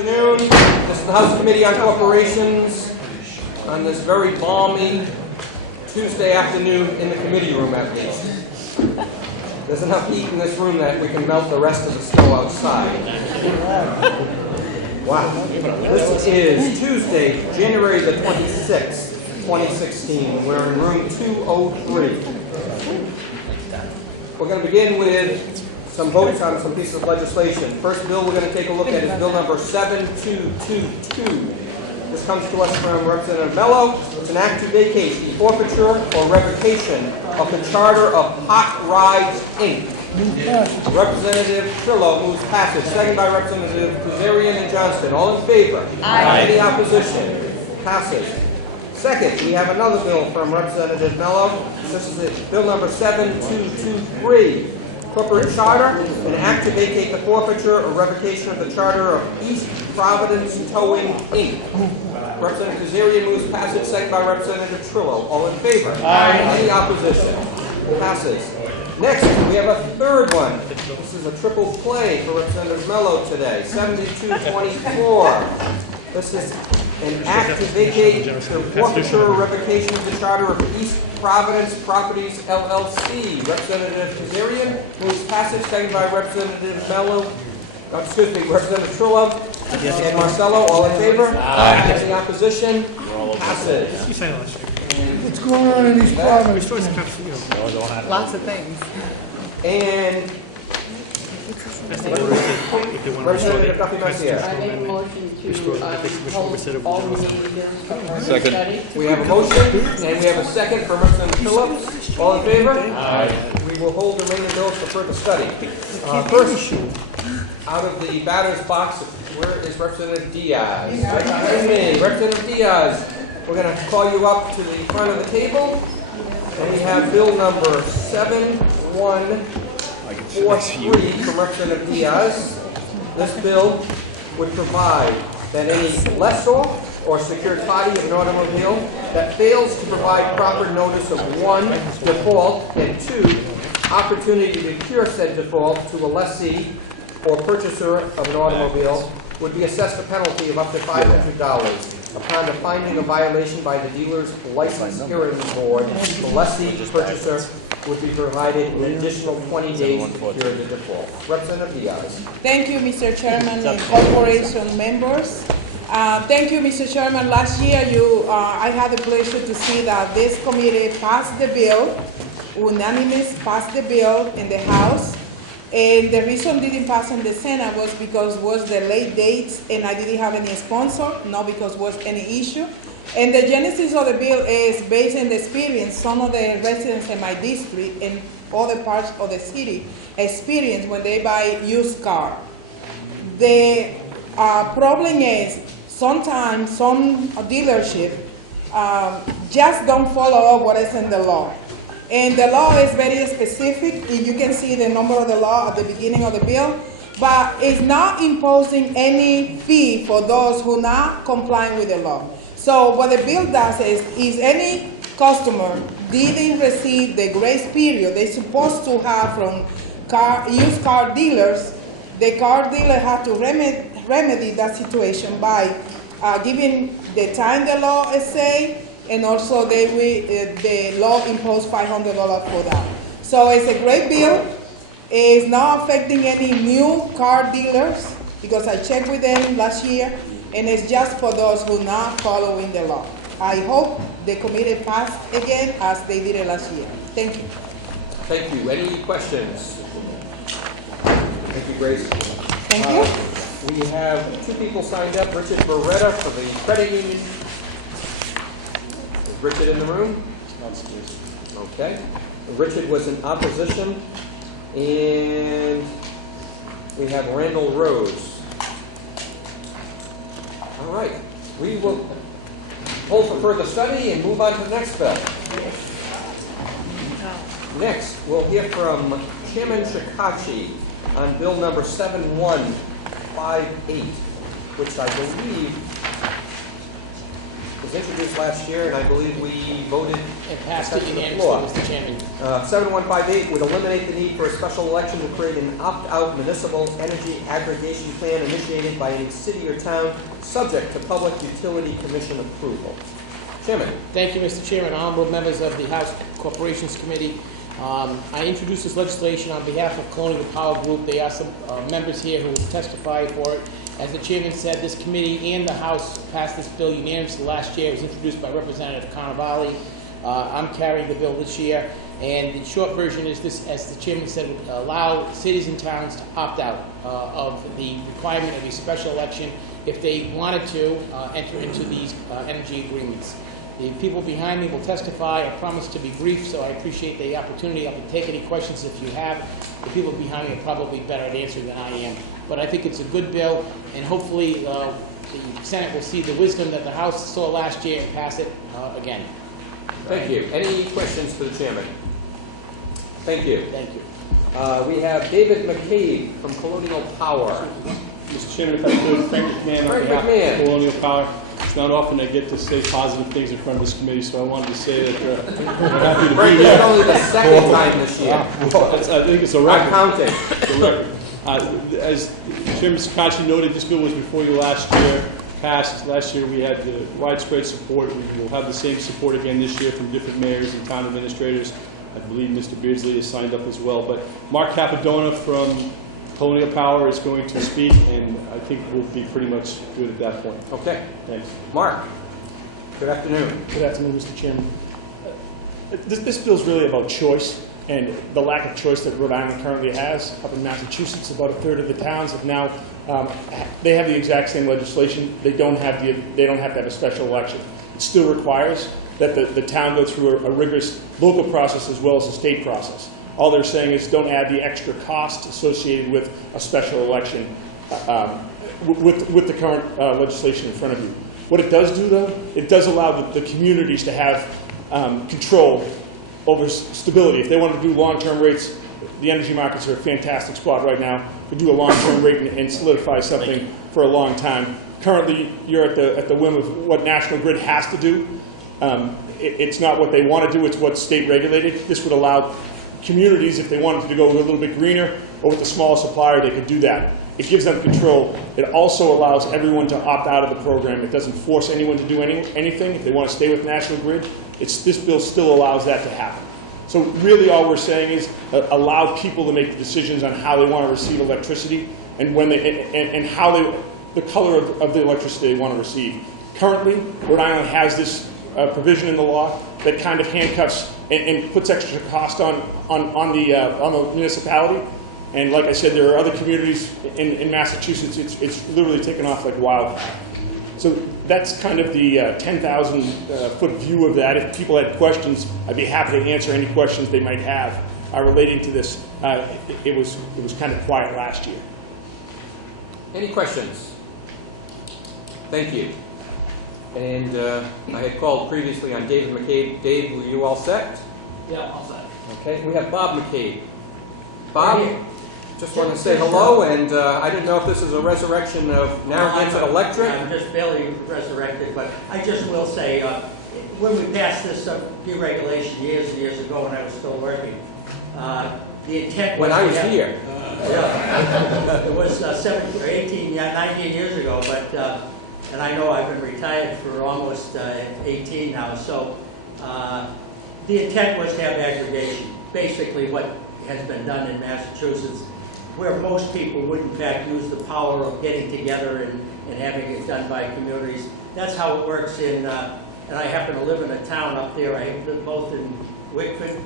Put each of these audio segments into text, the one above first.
afternoon. This is the House Committee on Corporations on this very balmy Tuesday afternoon in the committee room, at least. There's enough heat in this room that we can melt the rest of the snow outside. Wow. This is Tuesday, January the 26th, 2016. We're in room 203. We're going to begin with some votes on some pieces of legislation. First bill we're going to take a look at is bill number 7222. This comes to us from Representative Mello. It's an act to vacate the forfeiture or revocation of the charter of Hot Rides, Inc. Representative Trillo moves passage. Second by Representative Kazarian and Johnston. All in favor? Aye. Any opposition? Passes. Second, we have another bill from Representative Mello. This is bill number 7223. Corporate charter, an act to vacate the forfeiture or revocation of the charter of East Providence Towing, Inc. Representative Kazarian moves passage, second by Representative Trillo. All in favor? Aye. Any opposition? Passes. Next, we have a third one. This is a triple play for Representative Mello today. 7224. This is an act to vacate the forfeiture or revocation of the charter of East Providence Properties, LLC. Representative Kazarian moves passage, second by Representative Representative Trillo and Marcello. All in favor? Aye. Any opposition? Passes. What's going on in these provinces? Lots of things. And Representative Duffy Messier. I make a motion to hold all meetings for further Second. study. We have a motion and we have a second from Representative Phillips. All in favor? Aye. We will hold the remaining bills for further study. First, out of the batter's box, where is Representative Diaz? Right behind me. Representative Diaz, we're going to call you up to the front of the table. And we have bill number 7143 from Representative Diaz. This bill would provide that any lessor or secured party of an automobile that fails to provide proper notice of 1, default, and 2, opportunity to cure said default to a lessee or purchaser of an automobile would be assessed a penalty of up to $500. Upon the finding of violation by the dealer's license hearing board, the lessee purchaser would be provided an additional 20 days to cure the default. Representative Diaz. Thank you, Mr. Chairman and corporation members. Thank you, Mr. Chairman. Last year, I had the pleasure to see that this committee passed the bill, unanimous passed the bill in the House. And the reason it didn't pass in the Senate was because it was the late dates and I didn't have any sponsor, not because it was any issue. And the genesis of the bill is based on the experience some of the residents in my district and other parts of the city experience when they buy used car. The problem is sometimes some dealership just don't follow up what is in the law. And the law is very specific. You can see the number of the law at the beginning of the bill, but it's not imposing any fee for those who not complying with the law. So what the bill does is any customer didn't receive the grace period they're supposed to have from used car dealers, the car dealer has to remedy that situation by giving the time the law is say, and also the law imposed $500 for that. So it's a great bill. It's not affecting any new car dealers because I checked with them last year, and it's just for those who are not following the law. I hope the committee passed again as they did it last year. Thank you. Thank you. Any questions? Thank you, Grace. Thank you. We have 2 people signed up. Richard Beretta for the credit union. Is Richard in the room? Okay. Richard was in opposition. And we have Randall Rose. All right. We will hold for further study and move on to the next bill. Next, we'll hear from Chairman Shikachi on bill number 7158, which I believe is was introduced last year, and I believe we voted And passed it to the unanimously, floor. Mr. Chairman. 7158 would eliminate the need for a special election to create an opt-out municipal energy aggregation plan initiated by any city or town, subject to Public Utility Commission approval. Chairman. Thank you, Mr. Chairman, honorable members of the House Corporations Committee. I introduced this legislation on behalf of Colonial Power Group. There are some members here who will testify for it. As the chairman said, this committee and the House passed this bill unanimously last year. It was introduced by Representative Carnevale. I'm carrying the bill this year. And the short version is this, as the chairman said, would allow cities and towns to opt out of the requirement of a special election if they wanted to enter into these energy agreements. The people behind me will testify. I promise to be brief, so I appreciate the opportunity. I can take any questions if you have. The people behind me are probably better at answering than I am. But I think it's a good bill, and hopefully the Senate will see the wisdom that the House saw last year and pass it again. Thank you. Any questions for the chairman? Thank you. Thank you. We have David McCabe from Colonial Power. Mr. Chairman, if I could, Frank McMahon on Frank behalf McMahon. of Colonial Power. It's not often I get to say positive things in front of this committee, so I wanted to say that we're happy to Frank, be this is here. only the second time this year. I think it's a I'm record. counting. It's a record. As Chairman Sakachi noted, this bill was before you last year, passed. Last year we had widespread support. We will have the same support again this year from different mayors and town administrators. I believe Mr. Beardsley has signed up as well. But Mark Capadona from Colonial Power is going to speak, and I think we'll be pretty much good at that point. Okay. Thanks. Mark, good afternoon. Good afternoon, Mr. Chairman. This bill is really about choice and the lack of choice that Rhode Island currently has. Up in Massachusetts, about a third of the towns have now they have the exact same legislation. They don't have to have a special election. It still requires that the town go through a rigorous local process as well as a state process. All they're saying is don't add the extra cost associated with a special election with the current legislation in front of you. What it does do, though, it does allow the communities to have control over stability. If they want to do long-term rates, the energy markets are a fantastic spot right now to do a long-term rate and solidify something for a long time. Currently, you're at the whim of what National Grid has to do. It's not what they want to do, it's what's state regulated. This would allow communities, if they wanted to go a little bit greener or with a smaller supplier, they could do that. It gives them control. It also allows everyone to opt out of the program. It doesn't force anyone to do anything. If they want to stay with National Grid, this bill still allows that to happen. So really all we're saying is allow people to make the decisions on how they want to receive electricity and when and how the color of the electricity they want to receive. Currently, Rhode Island has this provision in the law that kind of handcuffs and puts extra cost on the municipality. And like I said, there are other communities in Massachusetts. It's literally taken off like wildfire. So that's kind of the 10,000 foot view of that. If people had questions, I'd be happy to answer any questions they might have relating to this. It was kind of quiet last year. Any questions? Thank you. And I had called previously on David McCabe. Dave, were you all set? Yeah, all set. Okay. We have Bob McCabe. Bob, just want to say hello, and I didn't know if this is a resurrection of Narragansett Electric. I'm just barely resurrected, but I just will say, when we passed this deregulation years and years ago when I was still working, the intent was... When I was to have- here. Yeah. It was 17 or 18, 19 years ago, but, and I know I've been retired for almost 18 now, so the intent was to have aggregation. Basically what has been done in Massachusetts, where most people would in fact use the power of getting together and having it done by communities. That's how it works in, and I happen to live in a town up there. I live both in Wickford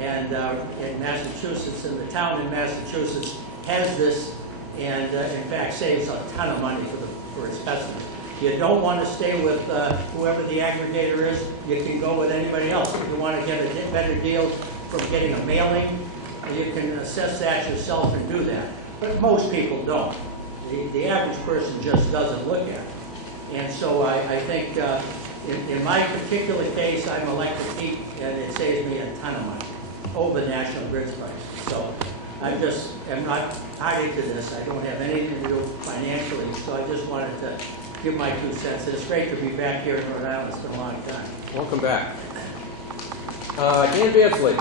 and in Massachusetts, and the town in Massachusetts has this and in fact saves a ton of money for its customers. You don't want to stay with whoever the aggregator is, you can go with anybody else. If you want to get a better deal from getting a mailing, you can assess that yourself and do that. But most people don't. The average person just doesn't look at it. And so I think in my particular case, I'm electric heat, and it saves me a ton of money over National Grid's price. So I just am not tied to this. I don't have anything to do financially, so I just wanted to give my 2 cents. It's great to be back here in Rhode Island. It's been a long time. Welcome back. Dan Beardsley.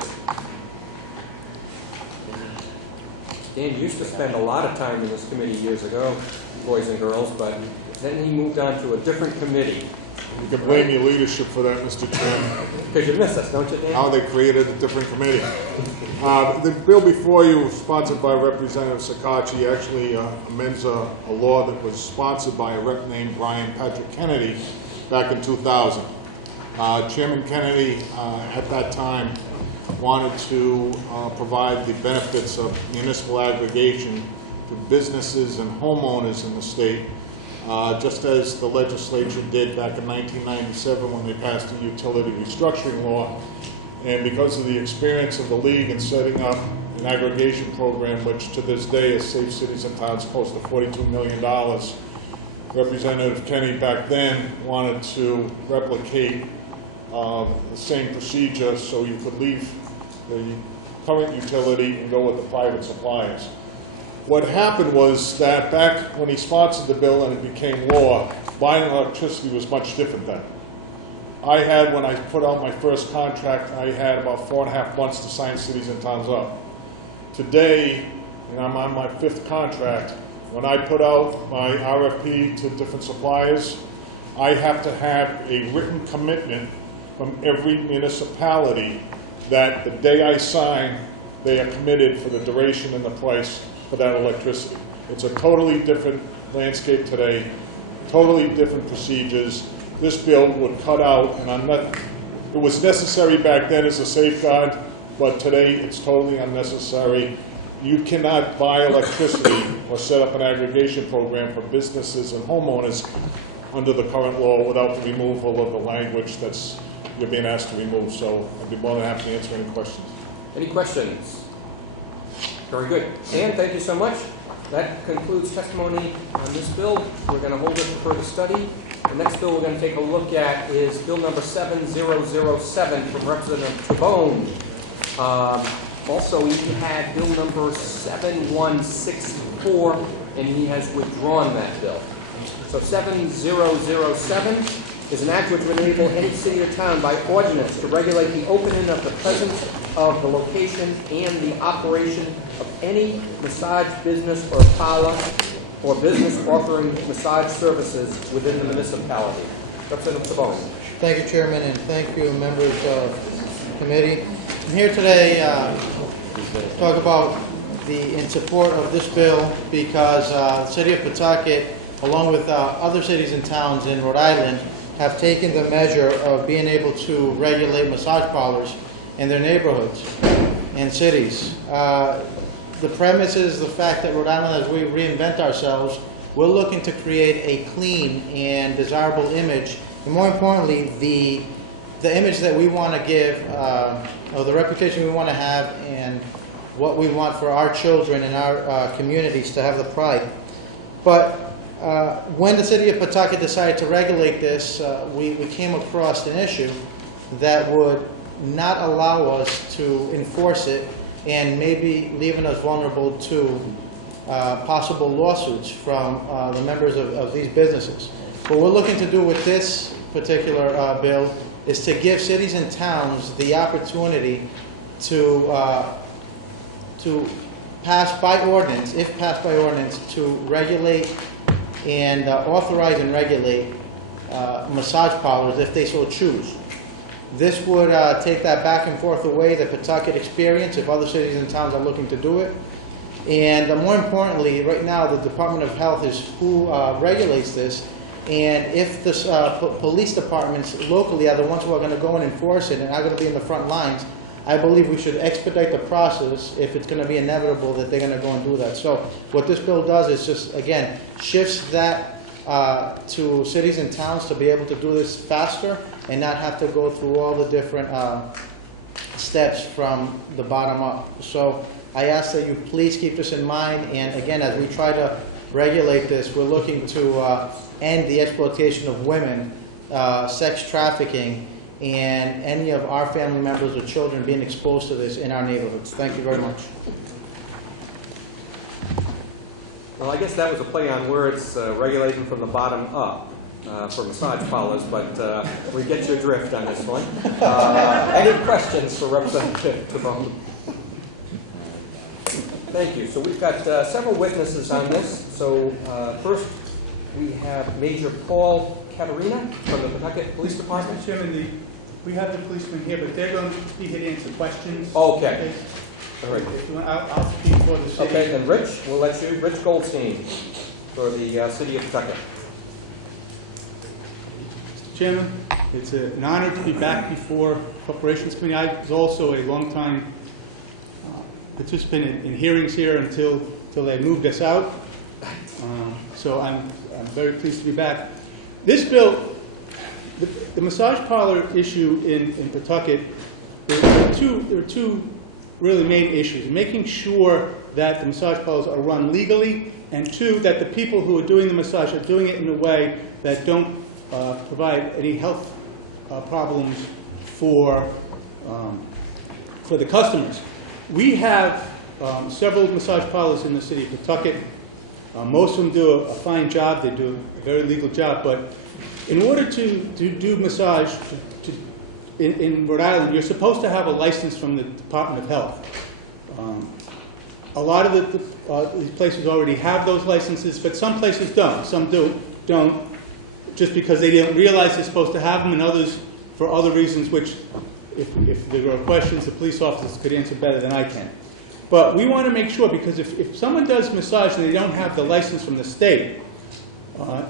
Dan used to spend a lot of time in this committee years ago, boys and girls, but then he moved on to a different committee. You can blame your leadership for that, Mr. Chairman. Because you miss us, don't you, Dan? How they created a different committee. The bill before you, sponsored by Representative Sakachi, actually amends a law that was sponsored by a rep named Brian Patrick Kennedy back in 2000. Chairman Kennedy, at that time, wanted to provide the benefits of municipal aggregation to businesses and homeowners in the state, just as the legislature did back in 1997 when they passed the utility restructuring law. And because of the experience of the league in setting up an aggregation program, which to this day has saved cities and towns close to $42 million, Representative Kennedy back then wanted to replicate the same procedure so you could leave the current utility and go with the private suppliers. What happened was that back when he sponsored the bill and it became law, buying electricity was much different then. I had, when I put out my first contract, I had about 4.5 months to sign cities and towns up. Today, and I'm on my 5th contract, when I put out my RFP to different suppliers, I have to have a written commitment from every municipality that the day I sign, they are committed for the duration and the price for that electricity. It's a totally different landscape today, totally different procedures. This bill would cut out, and it was necessary back then as a safeguard, but today it's totally unnecessary. You cannot buy electricity or set up an aggregation program for businesses and homeowners under the current law without the removal of the language that's you're being asked to remove. So I'd be more than happy to answer any questions. Any questions? Very good. Dan, thank you so much. That concludes testimony on this bill. We're going to hold it for further study. The next bill we're going to take a look at is Bill number 7007 from Representative Tabone. Also, he had Bill number 7164, and he has withdrawn that bill. So 7007 is an act which would enable any city or town by ordinance to regulate the opening of the presence of the location and the operation of any massage business or parlor or business offering massage services within the municipality. Representative Tabone. Thank you, Chairman, and thank you, members of the committee. I'm here today to talk about in support of this bill because the city of Pawtucket, along with other cities and towns in Rhode Island, have taken the measure of being able to regulate massage parlors in their neighborhoods and cities. The premise is the fact that Rhode Island, as we reinvent ourselves, we're looking to create a clean and desirable image, and more importantly, the image that we want to give, or the reputation we want to have, and what we want for our children and our communities to have the pride. But when the city of Pawtucket decided to regulate this, we came across an issue that would not allow us to enforce it and maybe leaving us vulnerable to possible lawsuits from the members of these businesses. What we're looking to do with this particular bill is to give cities and towns the opportunity to pass by ordinance, if passed by ordinance, to regulate and authorize and regulate massage parlors if they so choose. This would take that back and forth away, the Pawtucket experience, if other cities and towns are looking to do it. And more importantly, right now, the Department of Health is who regulates this. And if the police departments locally are the ones who are going to go and enforce it and are going to be in the front lines, I believe we should expedite the process if it's going to be inevitable that they're going to go and do that. So what this bill does is just, again, shifts that to cities and towns to be able to do this faster and not have to go through all the different steps from the bottom up. So I ask that you please keep this in mind. And again, as we try to regulate this, we're looking to end the exploitation of women, sex trafficking, and any of our family members or children being exposed to this in our neighborhoods. Thank you very much. Well, I guess that was a play on words, regulating from the bottom up for massage parlors, but we get your drift on this one. Any questions for Representative Tabone? Thank you. So we've got several witnesses on this. So first, we have Major Paul Caterina from the Pawtucket Police Department. Mr. Chairman, we have the policemen here, but they're going to be here to answer questions. Okay. All right. If you want, I'll speak for the city. Okay, then Rich, we'll let you, Rich Goldstein for the city of Pawtucket. Mr. Chairman, it's an honor to be back before Corporations Committee. I was also a longtime participant in hearings here until they moved us out. So I'm very pleased to be back. This bill, the massage parlor issue in Pawtucket, there are two really main issues. Making sure that the massage parlors are run legally, and two, that the people who are doing the massage are doing it in a way that don't provide any health problems for the customers. We have several massage parlors in the city of Pawtucket. Most of them do a fine job. They do a very legal job. But in order to do massage in Rhode Island, you're supposed to have a license from the Department of Health. A lot of these places already have those licenses, but some places don't. Some don't just because they didn't realize they're supposed to have them, and others for other reasons, which if there were questions, the police officers could answer better than I can. But we want to make sure, because if someone does massage and they don't have the license from the state,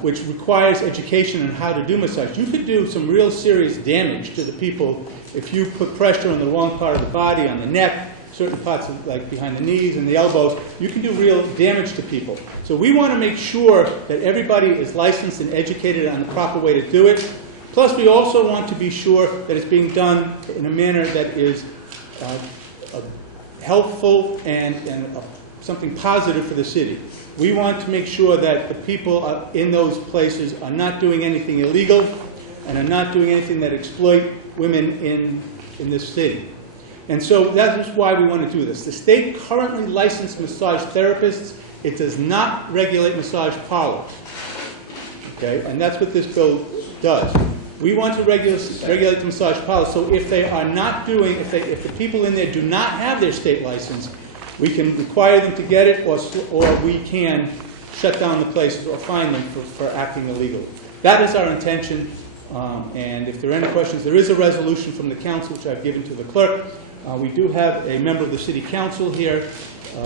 which requires education on how to do massage, you could do some real serious damage to the people if you put pressure on the wrong part of the body, on the neck, certain parts of, like behind the knees and the elbows. You can do real damage to people. So we want to make sure that everybody is licensed and educated on the proper way to do it. Plus, we also want to be sure that it's being done in a manner that is helpful and something positive for the city. We want to make sure that the people in those places are not doing anything illegal and are not doing anything that exploit women in this city. And so that is why we want to do this. The state currently licensed massage therapists. It does not regulate massage parlors. Okay? And that's what this bill does. We want to regulate the massage parlors. So if they are not doing, if the people in there do not have their state license, we can require them to get it, or we can shut down the places or fine them for acting illegally. That is our intention. And if there are any questions, there is a resolution from the council, which I've given to the clerk. We do have a member of the city council here,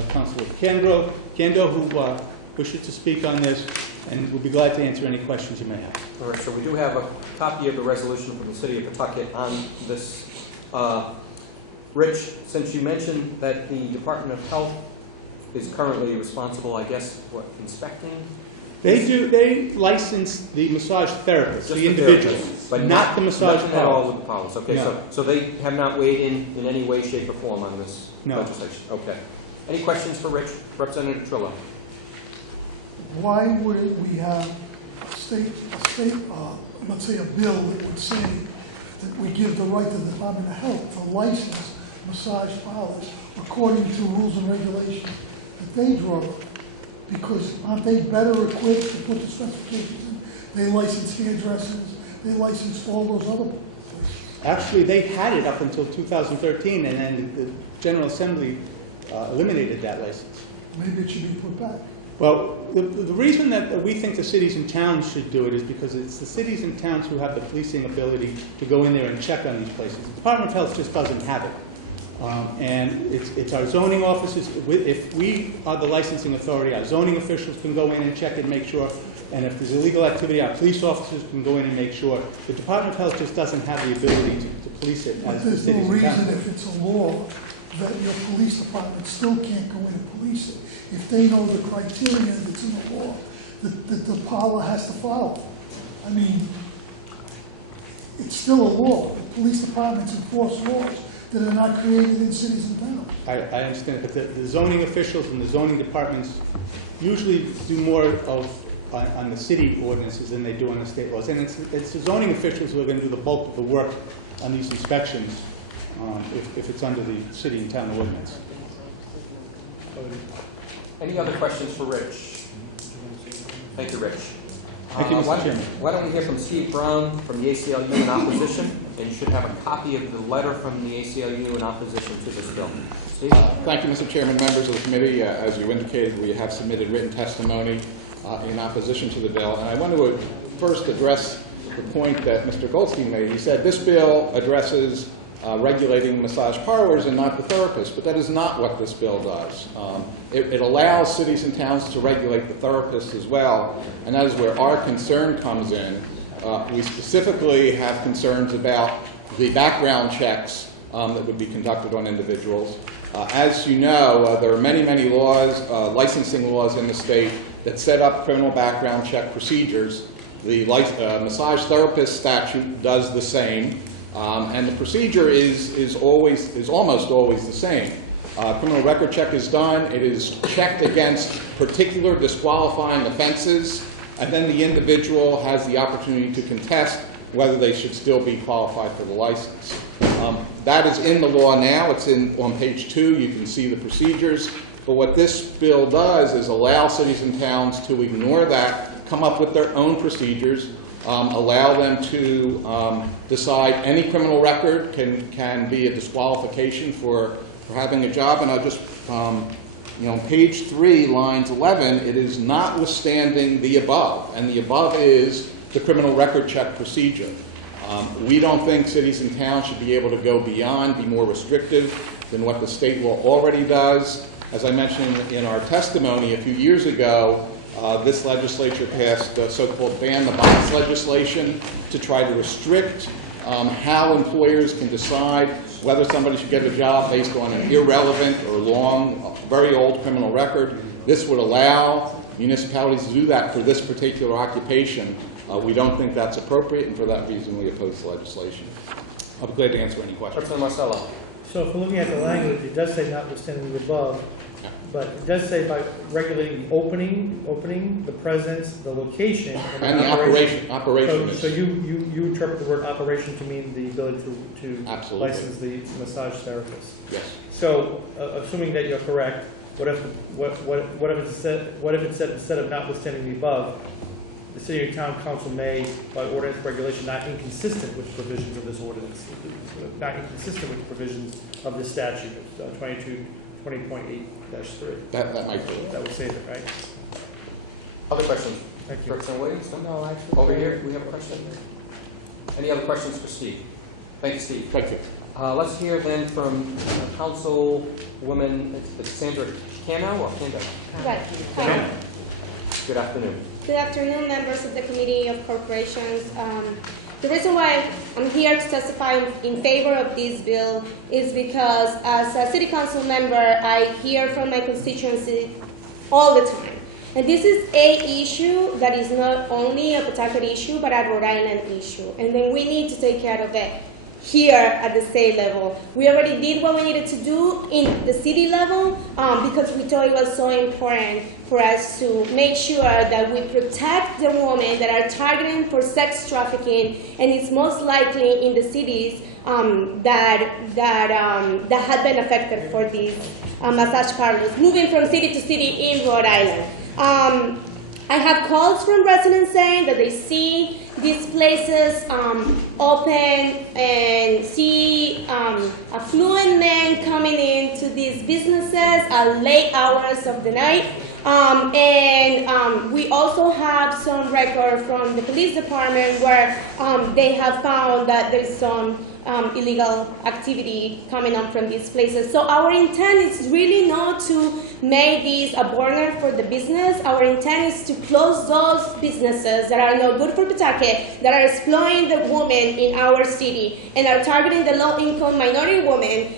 Councilor Kendo, who wishes to speak on this, and we'll be glad to answer any questions you may have. All right, so we do have a copy of the resolution from the city of Pawtucket on this. Rich, since you mentioned that the Department of Health is currently responsible, I guess, what, inspecting? They license the massage therapists, the individuals, but not the massage nothing at all with the parlors. Okay, No. so they have not weighed in any way, shape, or form on this No. legislation. Okay. Any questions for Rich? Representative Trillo. Why would we have a state, let's say a bill that would say that we give the right to the Department of Health to license massage parlors according to rules and regulations that they draw up? Because aren't they better equipped to put the specifications in? They license hairdressers, they license all those other places. Actually, they had it up until 2013, and then the General Assembly eliminated that license. Maybe it should be put back. Well, the reason that we think the cities and towns should do it is because it's the cities and towns who have the policing ability to go in there and check on these places. The Department of Health just doesn't have it. And it's our zoning offices. If we are the licensing authority, our zoning officials can go in and check and make sure. And if there's illegal activity, our police officers can go in and make sure. The Department of Health just doesn't have the ability to police it But as the there's no cities and reason, towns. if it's a law, that your police department still can't go in and police it. If they know the criteria that's in the law, that the parlor has to follow. I mean, it's still a law. The police departments enforce laws that are not created in cities and towns. I understand, but the zoning officials and the zoning departments usually do more on the city ordinances than they do on the state laws. And it's the zoning officials who are going to do the bulk of the work on these inspections if it's under the city and town ordinance. Any other questions for Rich? Thank you, Rich. Thank you, Mr. why- Chairman. Why don't we hear from Steve Brown from the ACLU in opposition? And you should have a copy of the letter from the ACLU in opposition to this bill. Steve? Thank you, Mr. Chairman, members of the committee. As you indicated, we have submitted written testimony in opposition to the bill. And I want to first address the point that Mr. Goldstein made. He said this bill addresses regulating massage parlors and not the therapists, but that is not what this bill does. It allows cities and towns to regulate the therapists as well, and that is where our concern comes in. We specifically have concerns about the background checks that would be conducted on individuals. As you know, there are many, many laws, licensing laws in the state that set up criminal background check procedures. The massage therapist statute does the same. And the procedure is almost always the same. Criminal record check is done. It is checked against particular disqualifying offenses, and then the individual has the opportunity to contest whether they should still be qualified for the license. That is in the law now. It's on page 2. You can see the procedures. But what this bill does is allow cities and towns to ignore that, come up with their own procedures, allow them to decide any criminal record can be a disqualification for having a job. And I'll just, page 3, lines 11, it is notwithstanding the above. And the above is the criminal record check procedure. We don't think cities and towns should be able to go beyond, be more restrictive than what the state law already does. As I mentioned in our testimony a few years ago, this legislature passed the so-called ban the box legislation to try to restrict how employers can decide whether somebody should get a job based on an irrelevant or long, very old criminal record. This would allow municipalities to do that for this particular occupation. We don't think that's appropriate, and for that reason we oppose the legislation. I'll be glad to answer any questions. Representative Marcello. So if we're looking at the language, it does say notwithstanding the above, but it does say by regulating the opening, the presence, the location, And the operation. So you interpret the word operation to mean the ability to Absolutely. license the massage therapist. Yes. So assuming that you're correct, what if it said instead of notwithstanding the above, the city or town council may, by ordinance regulation, not inconsistent with provisions of this ordinance, not inconsistent with provisions of this statute, 20.8-3. That might be. That would say that, right? Other questions? Thank you. Representative Williams? No, actually. Over here, we have a question. Any other questions for Steve? Thank you, Steve. Thank you. Let's hear then from Councilwoman, it's Sandra Cano or Cando? Right. Hi. Good afternoon. Good afternoon, members of the Committee of Corporations. The reason why I'm here to testify in favor of this bill is because as a City Council member, I hear from my constituency all the time. And this is a issue that is not only a Pawtucket issue, but a Rhode Island issue. And then we need to take care of it here at the state level. We already did what we needed to do in the city level because we thought it was so important for us to make sure that we protect the women that are targeted for sex trafficking, and it's most likely in the cities that have been affected for these massage parlors, moving from city to city in Rhode Island. I have calls from residents saying that they see these places open and see affluent men coming into these businesses at late hours of the night. We also have some record from the police department where they have found that there's some illegal activity coming up from these places. So our intent is really not to make this a burden for the business. Our intent is to close those businesses that are no good for Pawtucket, that are exploiting the women in our city and are targeting the low-income minority women,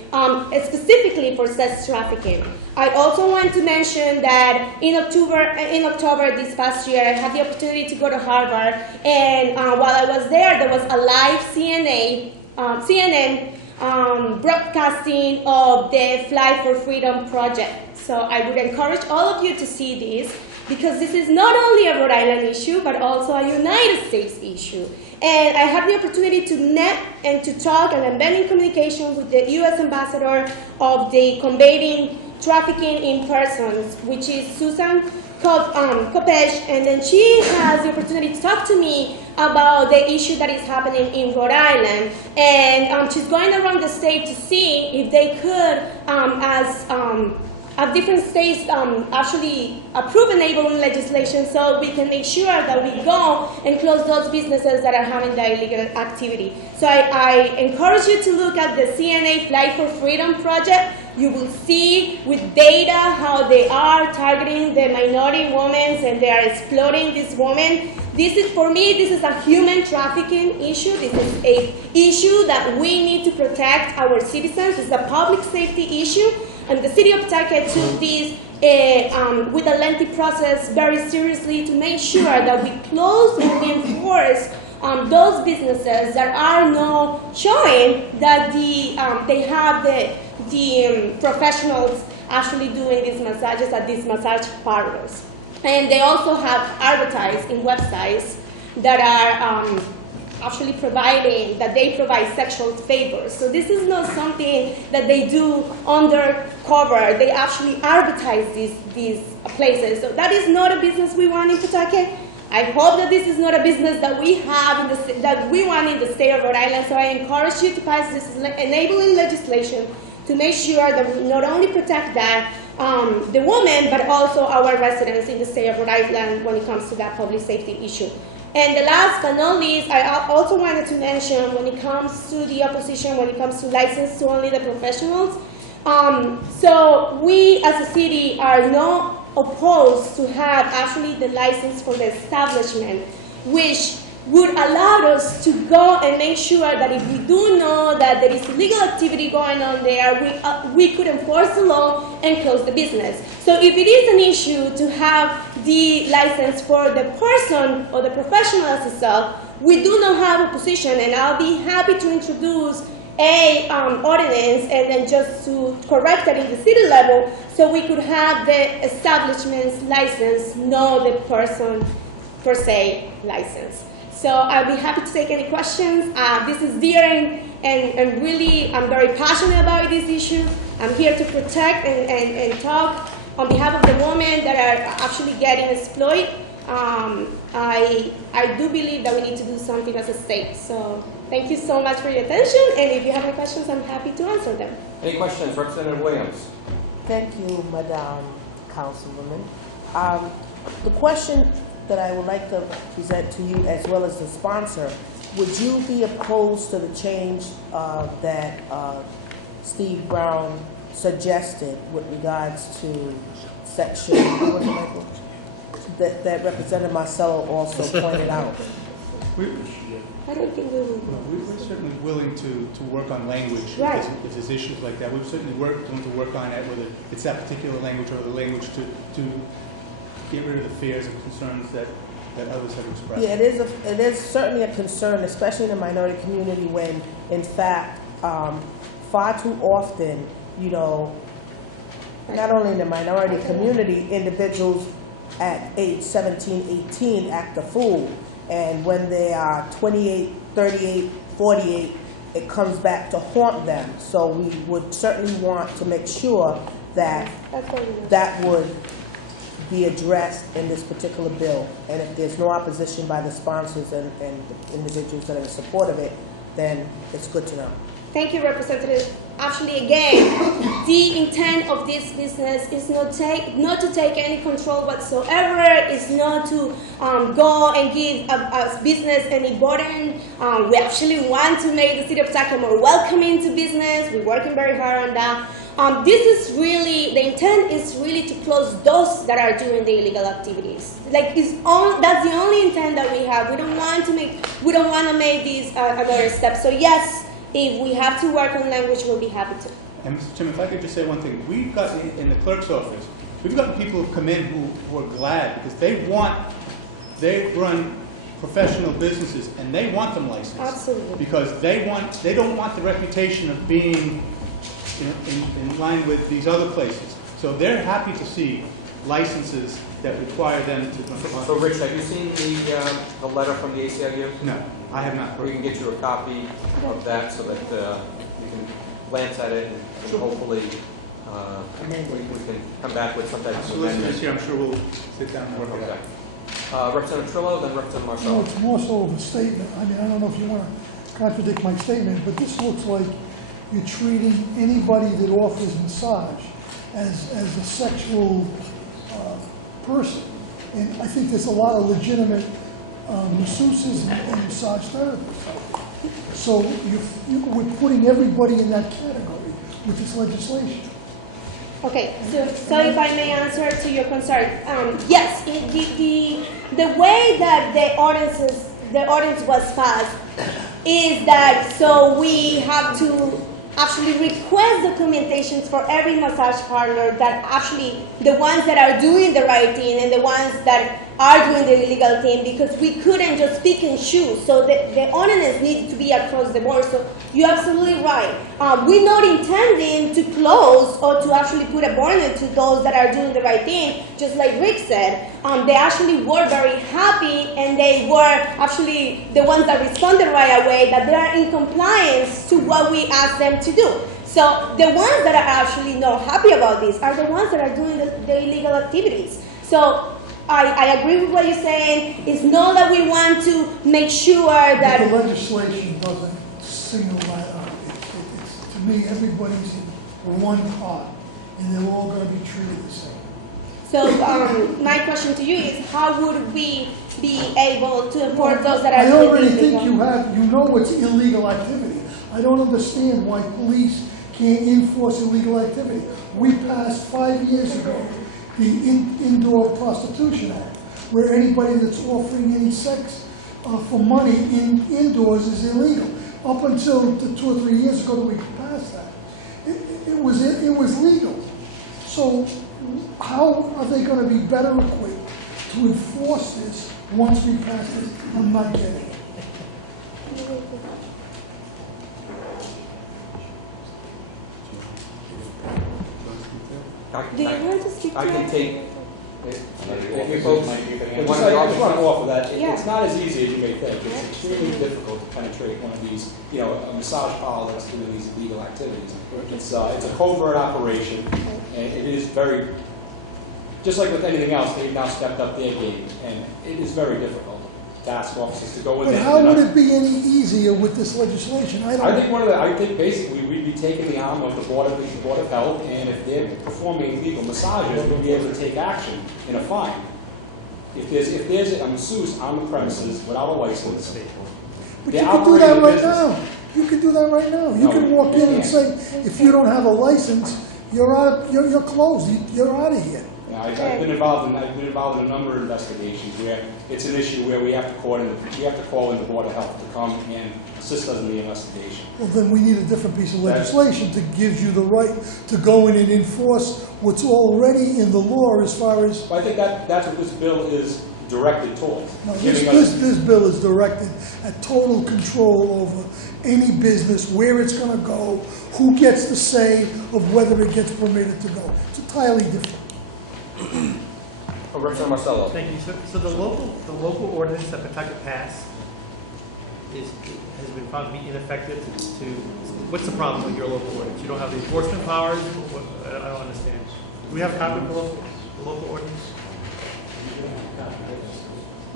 specifically for sex trafficking. I also want to mention that in October this past year, I had the opportunity to go to Harvard, and while I was there was a live CNN broadcasting of the Fly for Freedom project. So I would encourage all of you to see this, because this is not only a Rhode Island issue, but also a United States issue. And I had the opportunity to net and to talk, and I've been in communication with the U.S. Ambassador of the Combating Trafficking in Persons, which is Susan Kopesh, and then she has the opportunity to talk to me about the issue that is happening in Rhode Island. And she's going around the state to see if they could, as different states actually approve enabling legislation, so we can make sure that we go and close those businesses that are having that illegal activity. So I encourage you to look at the CNA Flight for Freedom project. You will see with data how they are targeting the minority women and they are exploiting these women. This is, for me, this is a human trafficking issue. This is an issue that we need to protect our citizens. It's a public safety issue. And the city of Pawtucket took this with a lengthy process very seriously to make sure that we close and we enforce those businesses that are not showing that they have the professionals actually doing these massages at these massage parlors. And they also have advertised in websites that are actually that they provide sexual favors. So this is not something that they do undercover. They actually advertise these places. So that is not a business we want in Pawtucket. I hope that this is not a business that we have that we want in the state of Rhode Island. So I encourage you to pass this enabling legislation to make sure that we not only protect the women, but also our residents in the state of Rhode Island when it comes to that public safety issue. And the last but not least, I also wanted to mention when it comes to the opposition, when it comes to license to only the professionals. So we as a city are not opposed to have actually the license for the establishment, which would allow us to go and make sure that if we do know that there is illegal activity going on there, we could enforce the law and close the business. So if it is an issue to have the license for the person or the professional as itself, we do not have a position, and I'll be happy to introduce a ordinance and then just to correct that in the city level so we could have the establishment's license, not the person per se license. So I'll be happy to take any questions. This is dear and really I'm very passionate about this issue. I'm here to protect and talk on behalf of the women that are actually getting exploited. I do believe that we need to do something as a state. So thank you so much for your attention, and if you have any questions, I'm happy to answer them. Any questions, Representative Williams? Thank you, Madam Councilwoman. The question that I would like to present to you as well as the sponsor, would you be opposed to the change that Steve Brown suggested with regards to section, what was it, Michael? That Representative Marcello also pointed out? I don't think we will. We're certainly willing to work on language Right. if there's issues like that. We're certainly willing to work on it, whether it's that particular language or the language to get rid of the fears and concerns that others have expressed. Yeah, it is certainly a concern, especially in the minority community, when, in fact, far too often, you know, not only in the minority community, individuals at age 17, 18 act a fool. And when they are 28, 38, 48, it comes back to haunt them. So we would certainly want to make sure that that would be addressed in this particular bill. And if there's no opposition by the sponsors and the individuals that are in support of it, then it's good to know. Thank you, Representative. Actually, again, the intent of this business is not to take any control whatsoever. It's not to go and give a business any burden. We actually want to make the city of Pawtucket more welcoming to business. We're working very hard on that. This is really, the intent is really to close those that are doing the illegal activities. Like, that's the only intent that we have. We don't want to make these another step. So yes, if we have to work on language, we'll be happy to. And Mr. Chairman, if I could just say one thing. We've got, in the clerk's office, we've gotten people who've come in who are glad because they run professional businesses and they want them licensed. Absolutely. Because they don't want the reputation of being in line with these other places. So they're happy to see licenses that require them to. So Rich, have you seen the letter from the ACLU? No, I have not. We can get you a copy of that so that you can glance at it and hopefully we can come back with some type of Solicitors amendment. here, I'm sure we'll sit down and work it Okay. out. Representative Trillo, then Representative No, Marcelo. it's more so of a statement. I mean, I don't know if you want to contradict my statement, but this looks like you're treating anybody that offers massage as a sexual person. And I think there's a lot of legitimate masseuses and massage therapists. So we're putting everybody in that category with this legislation. Okay, so if I may answer to your concern, yes, the way that the ordinance was passed is that so we have to actually request documentations for every massage parlor, that actually the ones that are doing the right thing and the ones that are doing the illegal thing, because we couldn't just pick and choose. So the ordinance needs to be across the board. So you're absolutely right. We're not intending to close or to actually put a burden to those that are doing the right thing. Just like Rick said, they actually were very happy, and they were actually the ones that responded right away that they are in compliance to what we asked them to do. So the ones that are actually not happy about this are the ones that are doing the illegal activities. So I agree with what you're saying. It's not that we want to make sure that But the legislation doesn't single that out. It's, to me, everybody's in one pot, and they're all going to be treated the same. So my question to you is, how would we be able to enforce those that are I doing already illegal? think you know it's illegal activity. I don't understand why police can't enforce illegal activity. We passed 5 years ago the Indoor Prostitution Act, where anybody that's offering any sex for money indoors is illegal. Up until 2 or 3 years ago that we passed that, it was legal. So how are they going to be better equipped to enforce this once we pass this? I'm not getting it. Do you want to speak to I can that? take, if you folks, I just want to go off of that. It's not as easy as you may think. It's extremely difficult to penetrate one of these, a massage parlor that's doing these illegal activities. It's a covert operation, and it is very, just like with anything else, they've now stepped up their game, and it is very difficult to ask officers to go in But there. how would it be any easier with this legislation? I think basically we'd be taking the arm of the Board of Health, and if they're performing illegal massages, we'd be able to take action in a fine. If there's a masseuse on the premises without a license, But they're you can do operating that a right business. now. You can do that right now. You No, can walk you in and can't. say, if you don't have a license, you're out. You're closed. You're out of here. I've been involved in a number of investigations where it's an issue where we have to call in the Board of Health to come and assist us in the investigation. Well, then we need a different piece of legislation that gives you the right to go in and enforce what's already in the law as far as. Well, I think that's what this bill is directed towards. No, giving us. this bill is directed at total control over any business, where it's going to go, who gets the say of whether it gets permitted to go. It's entirely different. Representative Marcelo. Thank you. So the local ordinance that Pawtucket passed has been found to be ineffective to, what's the problem with your local ordinance? You don't have the enforcement powers? I don't understand. Do we have a copy of the local ordinance?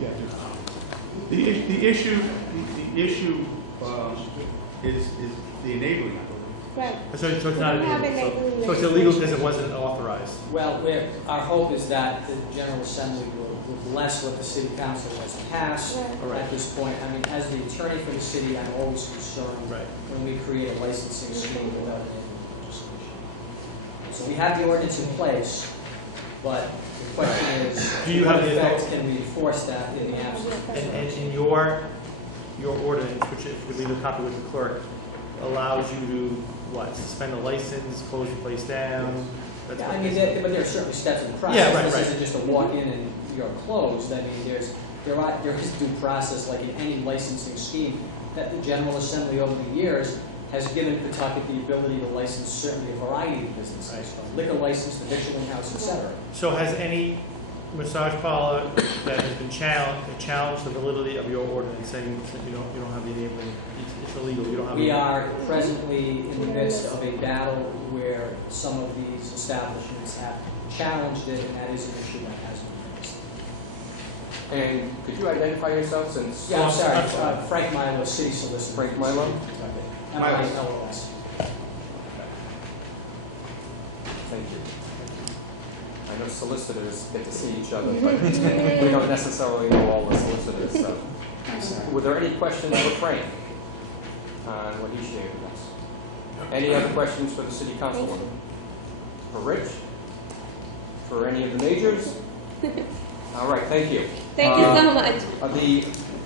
Yeah. The issue is the enabling. Right. So it's not We have illegal. enabling So it's illegal because it wasn't authorized. Well, our hope is that the General Assembly will bless what the City Council has passed Right. at this point. I mean, as the attorney for the city, I'm always concerned when we create a licensing scheme without an enabling legislation. So we have the ordinance in place, but the question is, Do you what have the effect authority? can we enforce that in the absence? And in your ordinance, which if you leave a copy with the clerk, allows you to, what, suspend a license, close your place down? That's Yeah, what I mean, but there are certainly steps in the process. Yeah, right, This right. isn't just a walk in and you're closed. I mean, there is due process, like in any licensing scheme, that the General Assembly over the years has given Pawtucket the ability to license certainly a variety of businesses, from liquor license to victualling house, et cetera. So has any massage parlor that has been challenged the validity of your ordinance, saying that you don't have the enabling, it's illegal, you don't have. We are presently in the midst of a battle where some of these establishments have challenged it, and that is an issue that has been raised. And could you identify yourself since? Yeah, I'm sorry, Frank Milo, city solicitor. Frank Milo? M-I-L-O-S. Thank you. I know solicitors get to see each other, but we don't necessarily know all the solicitors, so. Were there any questions for Frank on what he shared with us? Any other questions for the city councilwoman? For Rich? For any of the majors? All right, thank you. Thank you so much.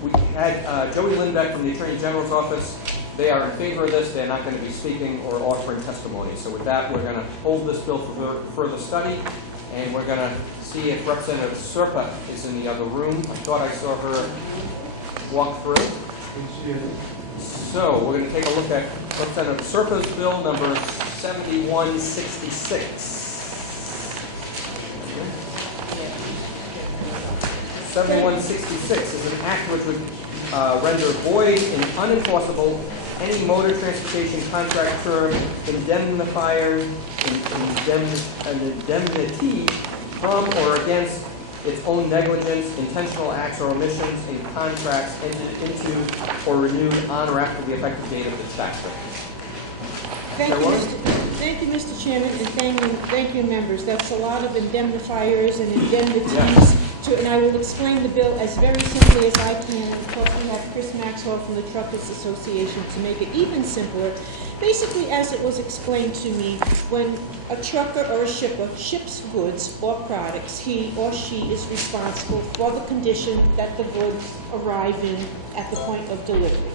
We had Joey Lindbeck from the Attorney General's office. They are in favor of this. They're not going to be speaking or offering testimony. So with that, we're going to hold this bill for further study, and we're going to see if Representative Serpa is in the other room. I thought I saw her walk through. So we're going to take a look at Representative Serpa's bill number 7166. 7166 is an act which would render void and unenforceable any motor transportation contract term indemnifier an indemnity from or against its own negligence, intentional acts or omissions in contracts entered into or renewed on or after the effective date of the chapter. Thank you, Mr. Chairman, and thank you, members. That's a lot of indemnifiers and indemnities. And I will explain the bill as very simply as I can. Of course, we have Chris Maxwell from the Truckers Association to make it even simpler. Basically, as it was explained to me, when a trucker or a shipper ships goods or products, he or she is responsible for the condition that the goods arrive in at the point of delivery.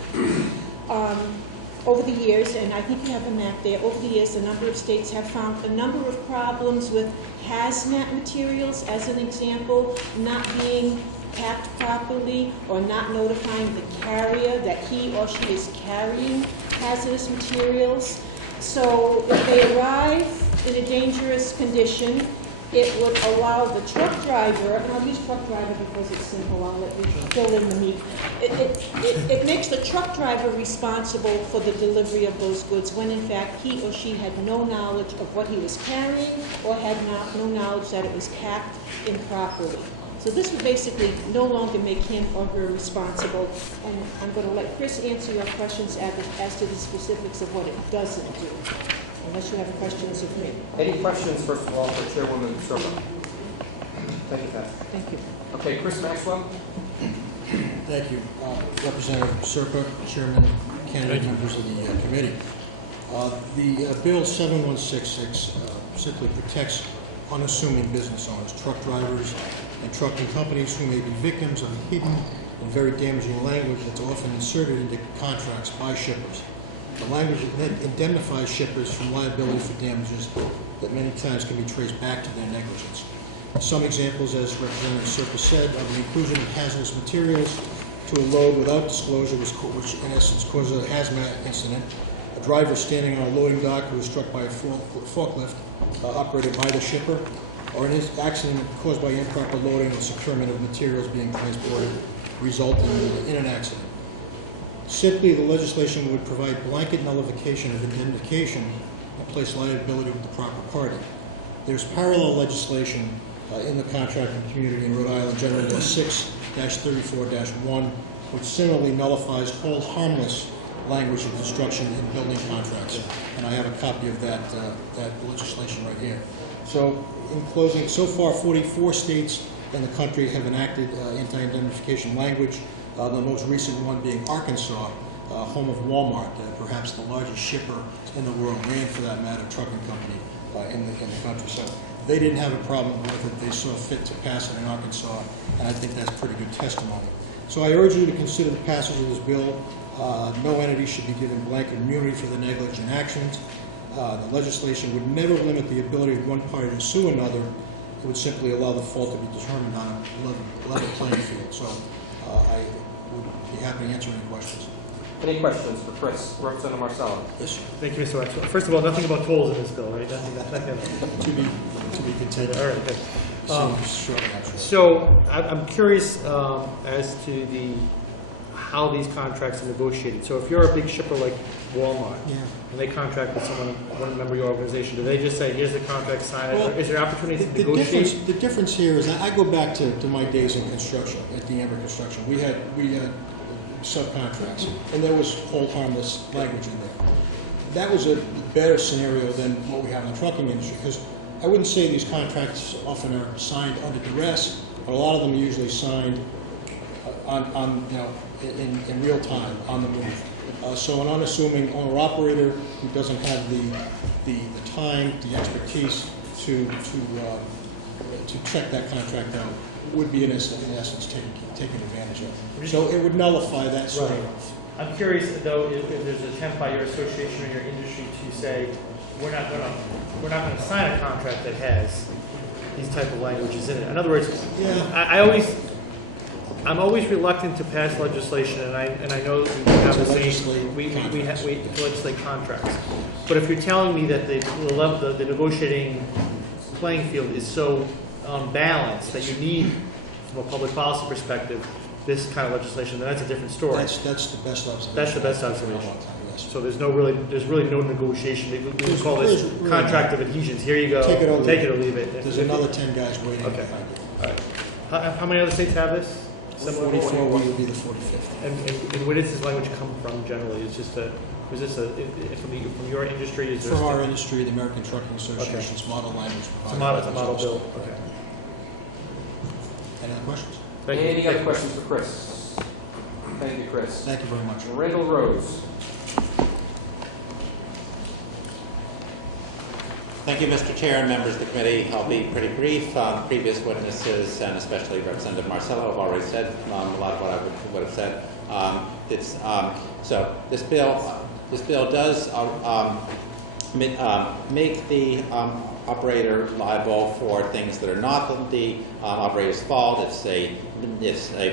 Over the years, and I think you have a map there, over the years, a number of states have found a number of problems with hazmat materials, as an example, not being packed properly or not notifying the carrier that he or she is carrying hazardous materials. So if they arrive in a dangerous condition, it would allow the truck driver, and I'll use truck driver because it's simple, I'll let you fill in the meat. It makes the truck driver responsible for the delivery of those goods when in fact he or she had no knowledge of what he was carrying or had no knowledge that it was packed improperly. So this would basically no longer make him or her responsible, and I'm going to let Chris answer your questions as to the specifics of what it doesn't do. Unless you have questions of me. Any questions, first of all, for Chairwoman Serpa? Thank you, Pat. Thank you. Okay, Chris Maxwell. Thank you. Representative Serpa, Chairman, candidate members of the committee. The Bill 7166 simply protects unassuming business owners, truck drivers, and trucking companies who may be victims of hidden and very damaging language that's often inserted into contracts by shippers. The language indemnifies shippers from liability for damages that many times can be traced back to their negligence. Some examples, as Representative Serpa said, are the inclusion of hazardous materials to a load without disclosure, which in essence causes a hazmat incident, a driver standing on a loading dock who was struck by a forklift operated by the shipper, or an accident caused by improper loading and securement of materials being transported, resulting in an accident. Simply, the legislation would provide blanket nullification of indemnification and place liability with the proper party. There's parallel legislation in the contracting community in Rhode Island, General Law 6-34-1, which similarly nullifies hold harmless language of construction in building contracts. And I have a copy of that legislation right here. So, in closing, so far 44 states in the country have enacted anti-indemnification language. The most recent one being Arkansas, home of Walmart, perhaps the largest shipper in the world, and for that matter, trucking company in the country. So they didn't have a problem with it. They saw fit to pass it in Arkansas, and I think that's pretty good testimony. So I urge you to consider the passage of this bill. No entity should be given blanket immunity for the negligent actions. The legislation would never limit the ability of one party to sue another. It would simply allow the fault to be determined on a level playing field. So I would be happy to answer any questions. Any questions for Chris? Representative Marcello. Yes, sir. Thank you, Mr. Maxwell. First of all, nothing about tolls in this bill, right? Nothing. To be continued. All right, good. shortly after. So I'm curious as to how these contracts are negotiated. So if you're a big shipper like Walmart, and they contract with someone, one member of your organization, do they just say, here's the contract, sign it? Well, Or is there opportunity to The negotiate? difference here is, I go back to my days in construction, at the Amber Construction. We had subcontracts, and there was hold harmless language in there. That was a better scenario than what we have in the trucking industry, because I wouldn't say these contracts often are signed under duress, but a lot of them are usually signed in real time, on the move. So an unassuming owner-operator who doesn't have the time, the expertise to check that contract out would be in essence taken advantage of. So it would nullify that sort of. I'm curious though if there's an attempt by your association or your industry to say we're not going to sign a contract that has these type of languages in it. In other words, I'm always reluctant to pass legislation, and I know we have the same we legislate contracts. But if you're telling me that the negotiating playing field is so unbalanced that you need, from a public policy perspective, this kind of legislation, then that's a different story. That's the best observation. That's the best observation. So there's really no negotiation. We call this contract of adhesions. Here you go. Take it or leave it. There's another 10 guys waiting. Okay. All right. How many other states have this? 44 would be the 45th. And where does this language come from generally? Is this from your industry? Is there from our industry, the American Trucking Association's model language provider. It's a model bill. Okay. Any other questions? Any other questions for Chris? Thank you, Chris. Thank you very much. Randall Rose. Thank you, Mr. Chair and members of the committee. I'll be pretty brief. Previous witnesses, and especially Representative Marcello, have already said a lot of what I would have said. So this bill does make the operator liable for things that are not the operator's fault. It's a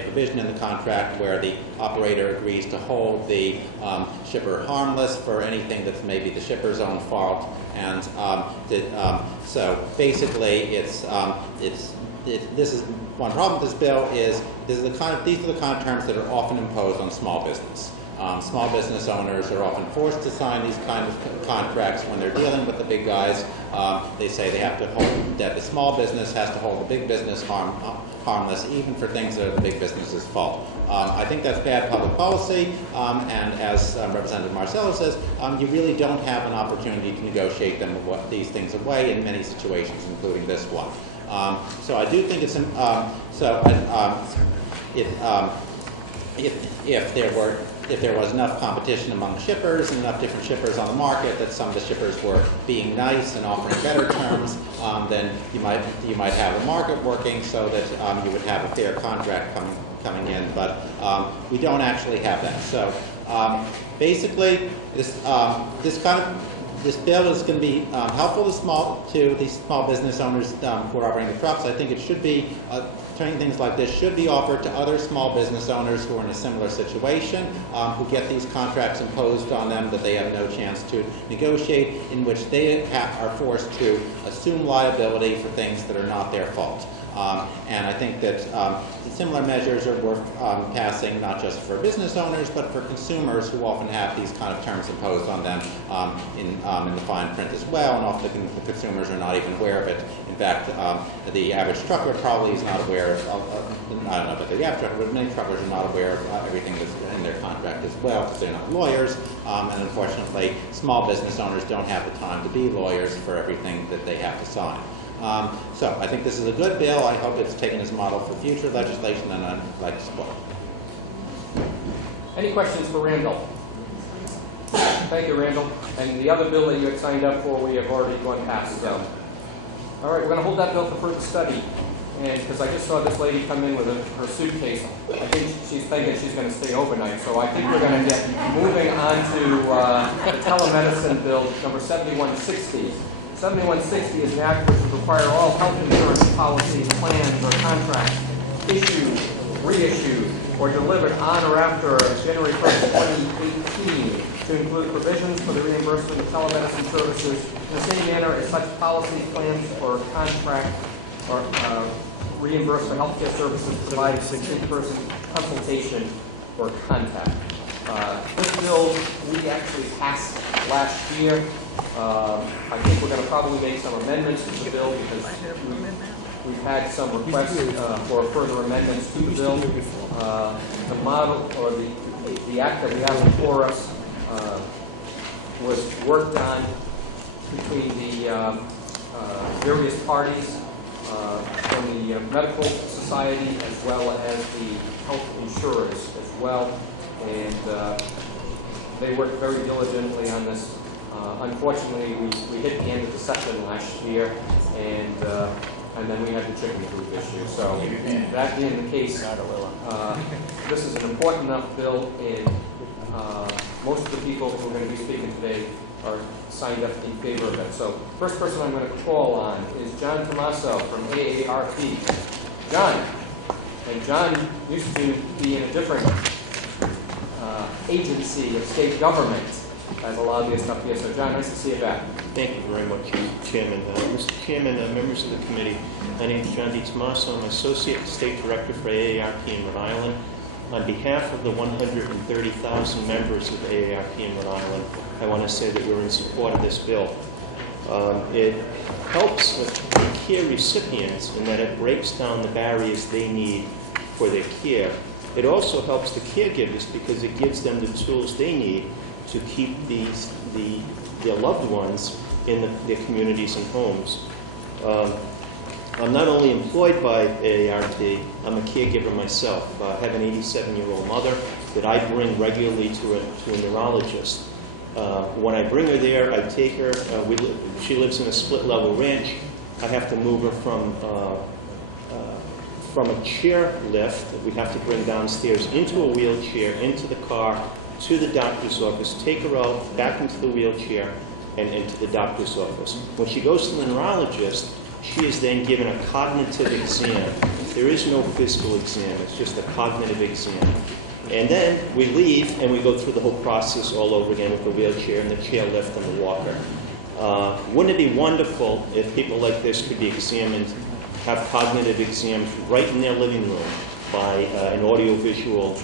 provision in the contract where the operator agrees to hold the shipper harmless for anything that's maybe the shipper's own fault. And so basically, this is one problem with this bill is these are the kind of terms that are often imposed on small business. Small business owners are often forced to sign these kind of contracts when they're dealing with the big guys. They say they have to that the small business has to hold the big business harmless, even for things that are the big business's fault. I think that's bad public policy, and as Representative Marcello says, you really don't have an opportunity to negotiate these things away in many situations, including this one. So I do think it's if there was enough competition among shippers and enough different shippers on the market that some of the shippers were being nice and offering better terms, then you might have a market working so that you would have a fair contract coming in. But we don't actually have that. So basically, this bill is going to be helpful to these small business owners who are operating the trucks. I think it should be. Things like this should be offered to other small business owners who are in a similar situation, who get these contracts imposed on them that they have no chance to negotiate, in which they are forced to assume liability for things that are not their fault. And I think that similar measures are worth passing, not just for business owners, but for consumers who often have these kind of terms imposed on them in the fine print as well, and often the consumers are not even aware of it. In fact, the average trucker probably is not aware of, I don't know about the average trucker, but many truckers are not aware of everything that's in their contract as well, because they're not lawyers, and unfortunately, small business owners don't have the time to be lawyers for everything that they have to sign. So I think this is a good bill. I hope it's taken as a model for future legislation, and I'd like to support it. Any questions for Randall? Thank you, Randall. And the other bill that you had signed up for, we have already gone past. So. All right, we're going to hold that bill for further study. And because I just saw this lady come in with her suitcase, I think she's thinking she's going to stay overnight. So I think we're going to get moving on to the telemedicine bill, number 7160. 7160 is an act which would require all health insurance policies, plans, or contracts issued, reissued, or delivered on or after January 1st, 2018 to include provisions for the reimbursement of telemedicine services in the same manner as such policies, plans, or contracts or reimbursed for healthcare services provided for in-person consultation or contact. This bill we actually passed last year. I think we're going to probably make some amendments to the bill because we've had some requests for further amendments to the bill. The model or the act that we have before us was worked on between the various parties from the medical society as well as the health insurers as well, and they worked very diligently on this. Unfortunately, we hit the end of the session last year, and then we had the chicken coop issue. So that being the case, this is an important enough bill, and most of the people who are going to be speaking today are signed up in favor of it. So first person I'm going to call on is John Tomaso from AARP. John. And John used to be in a different agency of state government as a lobbyist up here. So John, nice to see you back. Thank you very much, Chairman. Mr. Chairman, members of the committee, my name is John D. Tomaso. I'm Associate State Director for AARP in Rhode Island. On behalf of the 130,000 members of AARP in Rhode Island, I want to say that we're in support of this bill. It helps with the care recipients in that it breaks down the barriers they need for their care. It also helps the caregivers because it gives them the tools they need to keep their loved ones in their communities and homes. I'm not only employed by AARP, I'm a caregiver myself. I have an 87-year-old mother that I bring regularly to a neurologist. When I bring her there, I take her, she lives in a split-level ranch. I have to move her from a chair lift that we have to bring downstairs into a wheelchair, into the car, to the doctor's office, take her out, back into the wheelchair, and into the doctor's office. When she goes to the neurologist, she is then given a cognitive exam. There is no physical exam, it's just a cognitive exam. And then we leave and we go through the whole process all over again with the wheelchair and the chair lift and the walker. Wouldn't it be wonderful if people like this could be examined, have cognitive exams right in their living room by an audiovisual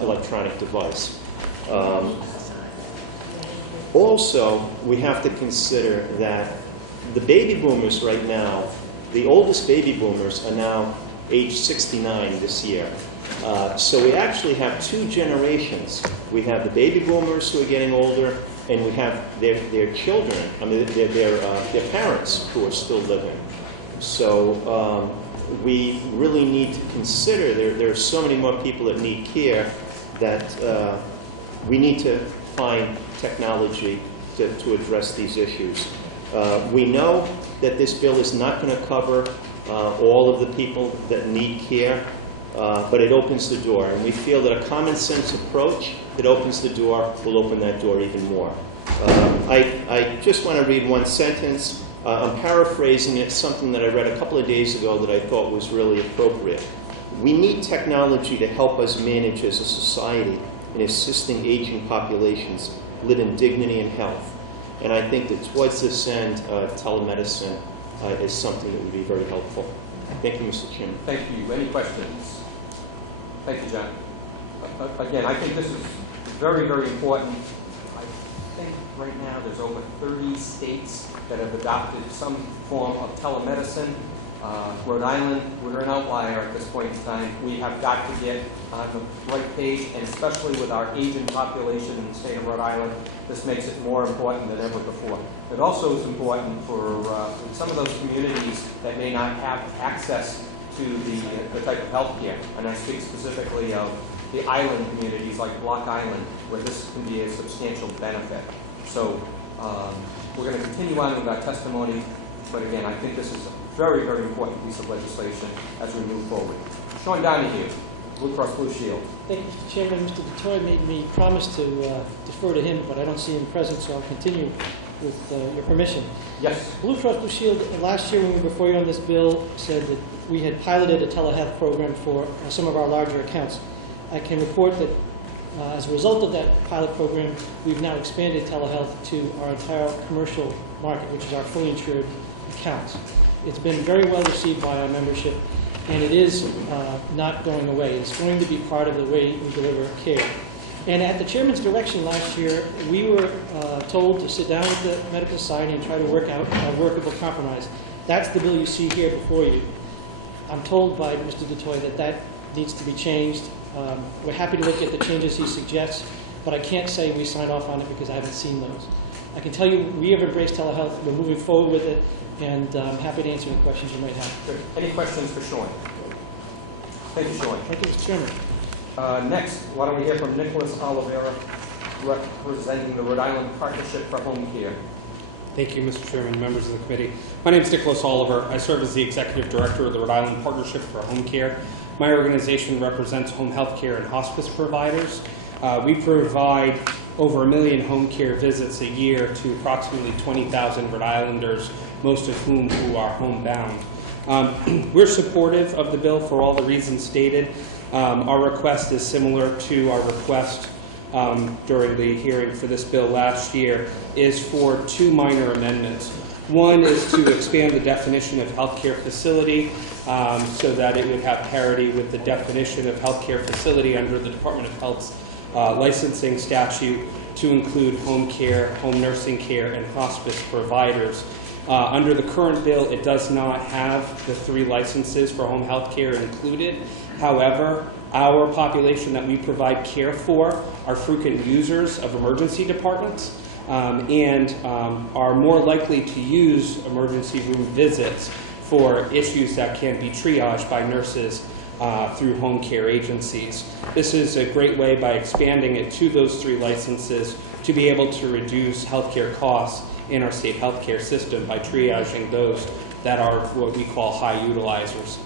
electronic device? Also, we have to consider that the baby boomers right now, the oldest baby boomers are now age 69 this year. So we actually have two generations. We have the baby boomers who are getting older, and we have their children, I mean their parents who are still living. So we really need to consider there are so many more people that need care that we need to find technology to address these issues. We know that this bill is not going to cover all of the people that need care, but it opens the door. And we feel that a common sense approach that opens the door will open that door even more. I just want to read one sentence. I'm paraphrasing it, something that I read a couple of days ago that I thought was really appropriate. We need technology to help us manage as a society in assisting aging populations live in dignity and health. And I think that towards this end, telemedicine is something that would be very helpful. Thank you, Mr. Chairman. Thank you. Any questions? Thank you, John. Again, I think this is very, very important. I think right now there's over 30 states that have adopted some form of telemedicine. Rhode Island, we're an outlier at this point in time. We have got to get on the right page, and especially with our aging population in the state of Rhode Island, this makes it more important than ever before. It also is important for some of those communities that may not have access to the type of health care. And I speak specifically of the island communities like Block Island, where this can be a substantial benefit. So we're going to continue on with our testimony, but again, I think this is a very, very important piece of legislation as we move forward. Sean Donahue, Blue Cross Blue Shield. Thank you, Mr. Chairman. Mr. DeTroy made me promise to defer to him, but I don't see him present, so I'll continue with your permission. Yes. Blue Cross Blue Shield, last year when we were before you on this bill, said that we had piloted a telehealth program for some of our larger accounts. I can report that as a result of that pilot program, we've now expanded telehealth to our entire commercial market, which is our fully insured accounts. It's been very well received by our membership, and it is not going away. It's going to be part of the way we deliver care. And at the chairman's direction last year, we were told to sit down with the Medical Society and try to work out a workable compromise. That's the bill you see here before you. I'm told by Mr. DeToy that that needs to be changed. We're happy to look at the changes he suggests, but I can't say we signed off on it because I haven't seen those. I can tell you we have embraced telehealth. We're moving forward with it, and I'm happy to answer any questions you might have. Great. Any questions for Sean? Thank you, Sean. Thank you, Mr. Chairman. Next, why don't we hear from Nicholas Oliveira, representing the Rhode Island Partnership for Home Care. Thank you, Mr. Chairman, members of the committee. My name is Nicholas Oliver. I serve as the Executive Director of the Rhode Island Partnership for Home Care. My organization represents home health care and hospice providers. We provide over 1 million home care visits a year to approximately 20,000 Rhode Islanders, most of whom are homebound. We're supportive of the bill for all the reasons stated. Our request is similar to our request during the hearing for this bill last year, is for 2 minor amendments. One is to expand the definition of healthcare facility so that it would have parity with the definition of healthcare facility under the Department of Health's licensing statute to include home care, home nursing care, and hospice providers. Under the current bill, it does not have the 3 licenses for home health care included. However, our population that we provide care for are frequent users of emergency departments and are more likely to use emergency room visits for issues that can be triaged by nurses through home care agencies. This is a great way, by expanding it to those 3 licenses, to be able to reduce healthcare costs in our state healthcare system by triaging those that are what we call high utilizers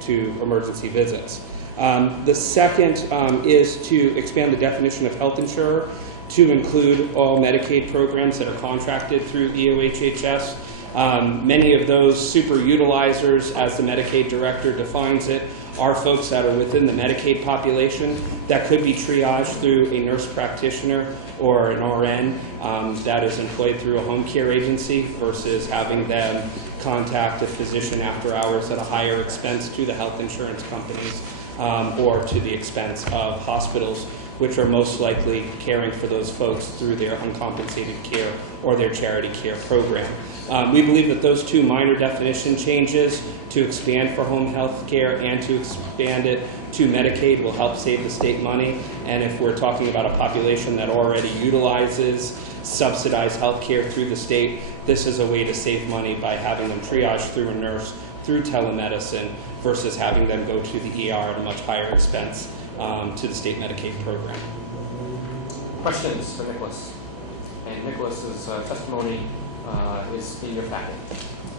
to emergency visits. The second is to expand the definition of health insurer to include all Medicaid programs that are contracted through EOHHS. Many of those super utilizers, as the Medicaid director defines it, are folks that are within the Medicaid population that could be triaged through a nurse practitioner or an RN that is employed through a home care agency versus having them contact a physician after hours at a higher expense to the health insurance companies or to the expense of hospitals, which are most likely caring for those folks through their uncompensated care or their charity care program. We believe that those 2 minor definition changes to expand for home health care and to expand it to Medicaid will help save the state money. And if we're talking about a population that already utilizes subsidized health care through the state, this is a way to save money by having them triage through a nurse, through telemedicine, versus having them go to the ER at a much higher expense to the state Medicaid program. Questions for Nicholas? And Nicholas's testimony is in your packet.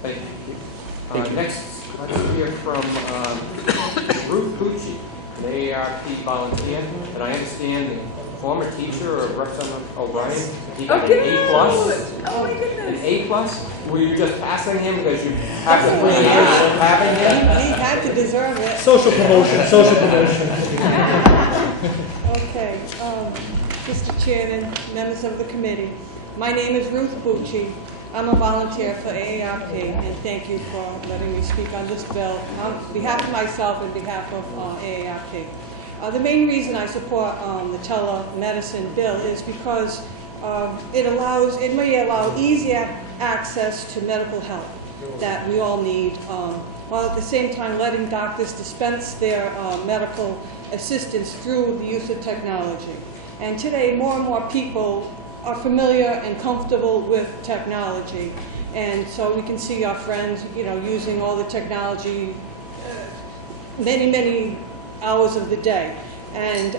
Thank you. Next, let's hear from Ruth Bucci, an AARP volunteer, and I understand a former teacher of Representative O'Brien. He got an A+. Oh my goodness. An A+? Were you just passing him because you after 3 years of having him? He had to deserve it. Social promotion, social promotion. Okay, Mr. Chairman, members of the committee, my name is Ruth Bucci. I'm a volunteer for AARP, and thank you for letting me speak on this bill on behalf of myself and behalf of AARP. The main reason I support the telemedicine bill is because it may allow easier access to medical help that we all need, while at the same time letting doctors dispense their medical assistance through the use of technology. And today, more and more people are familiar and comfortable with technology. And so we can see our friends, using all the technology many, many hours of the day. And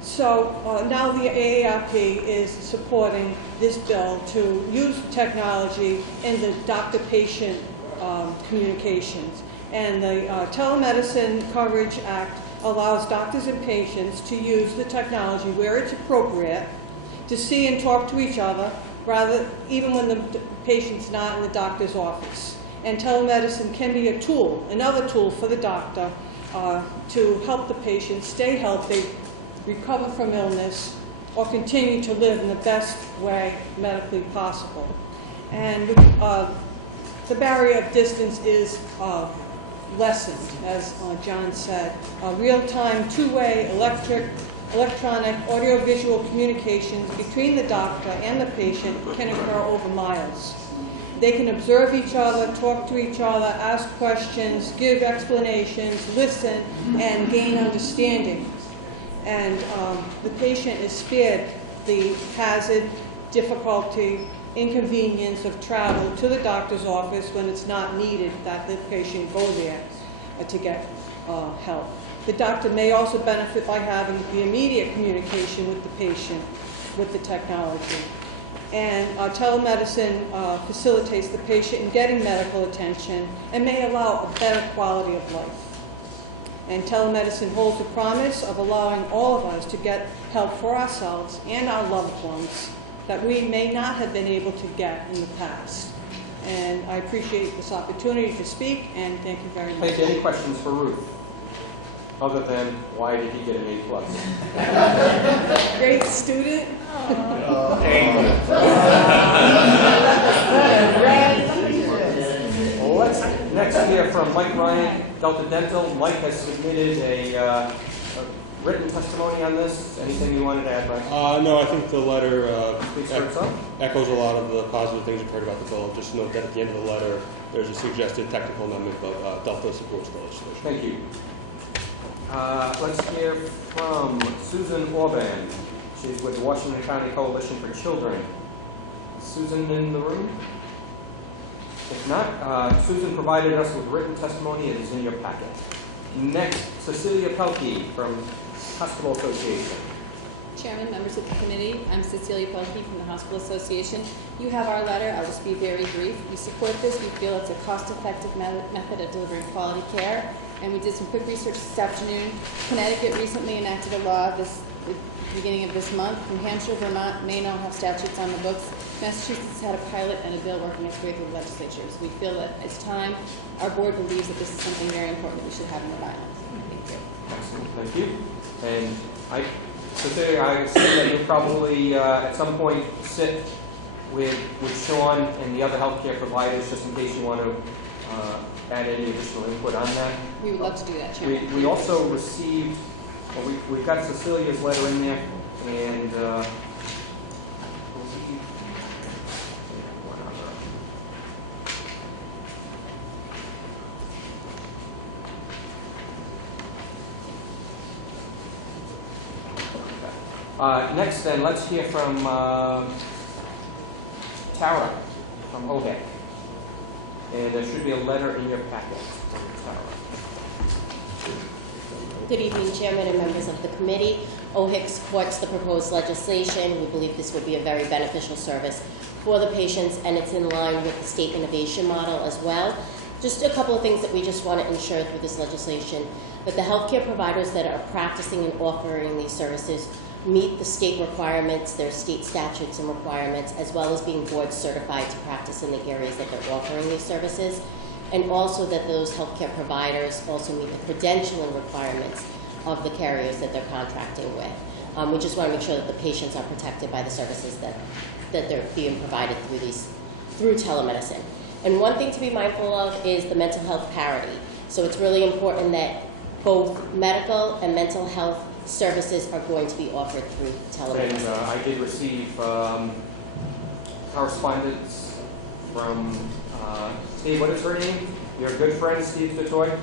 so now the AARP is supporting this bill to use technology in the doctor-patient communications. And the Telemedicine Coverage Act allows doctors and patients to use the technology where it's appropriate to see and talk to each other, even when the patient's not in the doctor's office. And telemedicine can be a tool, another tool for the doctor to help the patient stay healthy, recover from illness, or continue to live in the best way medically possible. And the barrier of distance is lessened, as John said. Real-time, two-way electronic audiovisual communications between the doctor and the patient can occur over miles. They can observe each other, talk to each other, ask questions, give explanations, listen, and gain understanding. And the patient is spared the hazard, difficulty, inconvenience of travel to the doctor's office when it's not needed that the patient go there to get help. The doctor may also benefit by having the immediate communication with the patient with the technology. And telemedicine facilitates the patient in getting medical attention and may allow a better quality of life. And telemedicine holds the promise of allowing all of us to get help for ourselves and our loved ones that we may not have been able to get in the past. And I appreciate this opportunity to speak, and thank you very much. Thank you. Any questions for Ruth? Other than, why did he get an A+? Great student. Let's next hear from Mike Ryan, Delta Dental. Mike has submitted a written testimony on this. Anything you wanted to add, Mike? No, I think the letter echoes a lot of the positive things you've heard about the bill. Just note that at the end of the letter, there's a suggested technical amendment, but Delta supports the legislation. Thank you. Let's hear from Susan Orban. She's with the Washington County Coalition for Children. Is Susan in the room? If not, Susan provided us with written testimony. It is in your packet. Next, Cecilia Pelkey from Hospital Association. Chairman, members of the committee, I'm Cecilia Pelkey from the Hospital Association. You have our letter. I will just be very brief. We support this. We feel it's a cost-effective method of delivering quality care. And we did some quick research this afternoon. Connecticut recently enacted a law at the beginning of this month. New Hampshire, Vermont, Maine all have statutes on the books. Massachusetts had a pilot and a bill working its way through the legislature. So we feel that it's time. Our board believes that this is something very important that we should have in the bylaws. Thank you. Excellent. Thank you. And Cecilia, I assume that you'll probably at some point sit with Sean and the other healthcare providers just in case you want to add any additional input on that. We would love to do that, Chairman. We also received, well, we've got Cecilia's letter in there, and next then, let's hear from Tara from OHIC. And there should be a letter in your packet from Tara. Good evening, Chairman and members of the committee. OHIC supports the proposed legislation. We believe this would be a very beneficial service for the patients, and it's in line with the state innovation model as well. Just a couple of things that we just want to ensure through this legislation, that the healthcare providers that are practicing and offering these services meet the state requirements, their state statutes and requirements, as well as being board certified to practice in the areas that they're offering these services, and also that those healthcare providers also meet the credentialing requirements of the carriers that they're contracting with. We just want to make sure that the patients are protected by the services that they're being provided through telemedicine. And one thing to be mindful of is the mental health parity. So it's really important that both medical and mental health services are going to be offered through telemedicine. And I did receive correspondence from Steve, what is her name? Your good friend, Steve DeToy?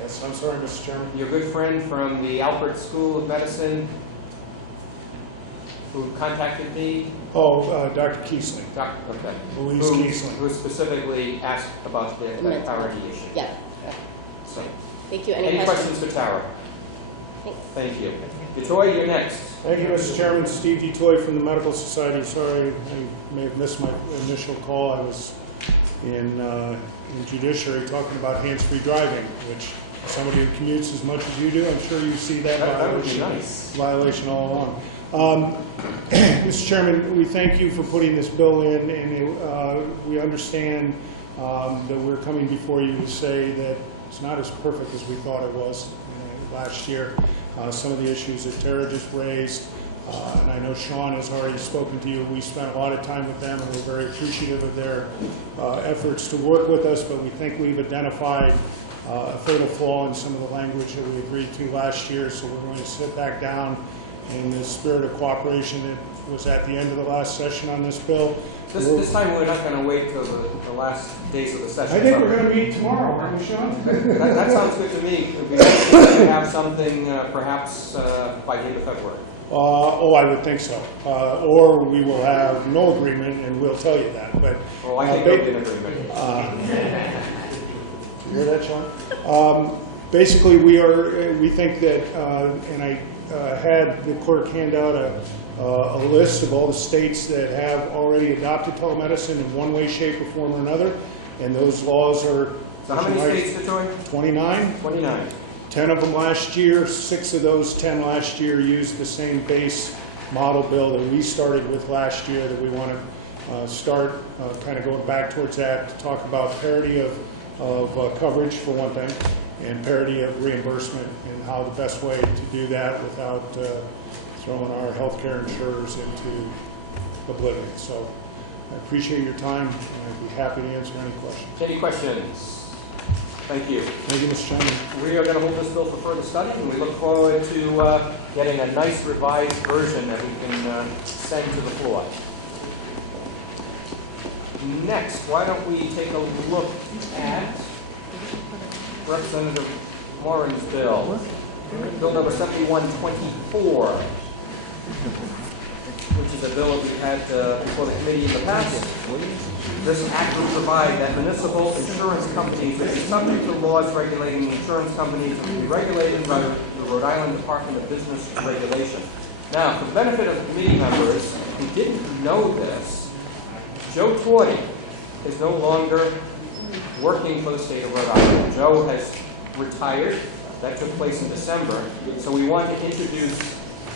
Yes, I'm sorry, Mr. Chairman. Your good friend from the Alfred School of Medicine who contacted me? Dr. Kiesling. Okay. Louise Kiesling. Who specifically asked about the parity issue. Yeah. So, thank you. Any questions for Tara? Thanks. Thank you. DeToy, you're next. Thank you, Mr. Chairman. Steve DeToy from the Medical Society. Sorry, I may have missed my initial call. I was in Judiciary talking about hands-free driving, which somebody who commutes as much as you do, I'm sure you see that violation all along. Mr. Chairman, we thank you for putting this bill in, and we understand that we're coming before you to say that it's not as perfect as we thought it was last year. Some of the issues that Tara just raised, And I know Sean has already spoken to you. We spent a lot of time with them, and we're very appreciative of their efforts to work with us, but we think we've identified a fatal flaw in some of the language that we agreed to last year, so we're going to sit back down in the spirit of cooperation that was at the end of the last session on this bill. This time we're not going to wait till the last days of the session. I think we're going to meet tomorrow, aren't we, Sean? That sounds good to me. It would be nice to have something perhaps by the end of February. I would think so. Or we will have no agreement, and we'll tell you that. But I think there'll be an agreement. You hear that, Sean? Basically, we think that, and I had the clerk hand out a list of all the states that have already adopted telemedicine in one way, shape, or form or another, and those laws are... So how many states to join? 29. 29. 10 of them last year. 6 of those 10 last year used the same base model bill that we started with last year, that we want to start kind of going back towards that to talk about parity of coverage, for one thing, and parity of reimbursement, and how the best way to do that without throwing our healthcare insurers into oblivion. So I appreciate your time, and I'd be happy to answer any questions. Any questions? Thank you. Thank you, Mr. Chairman. We are going to hold this bill for further study, and we look forward to getting a nice revised version that we can send to the floor. Next, why don't we take a look at Representative Moran's bill, Bill number 7124, which is a bill that we've had before the committee in the past. This act will provide that municipal insurance companies that are subject to laws regulating insurance companies will be regulated by the Rhode Island Department of Business Regulation. Now, for the benefit of the committee members who didn't know this, Joe Torty is no longer working for the state of Rhode Island. Joe has retired. That took place in December. So we want to introduce,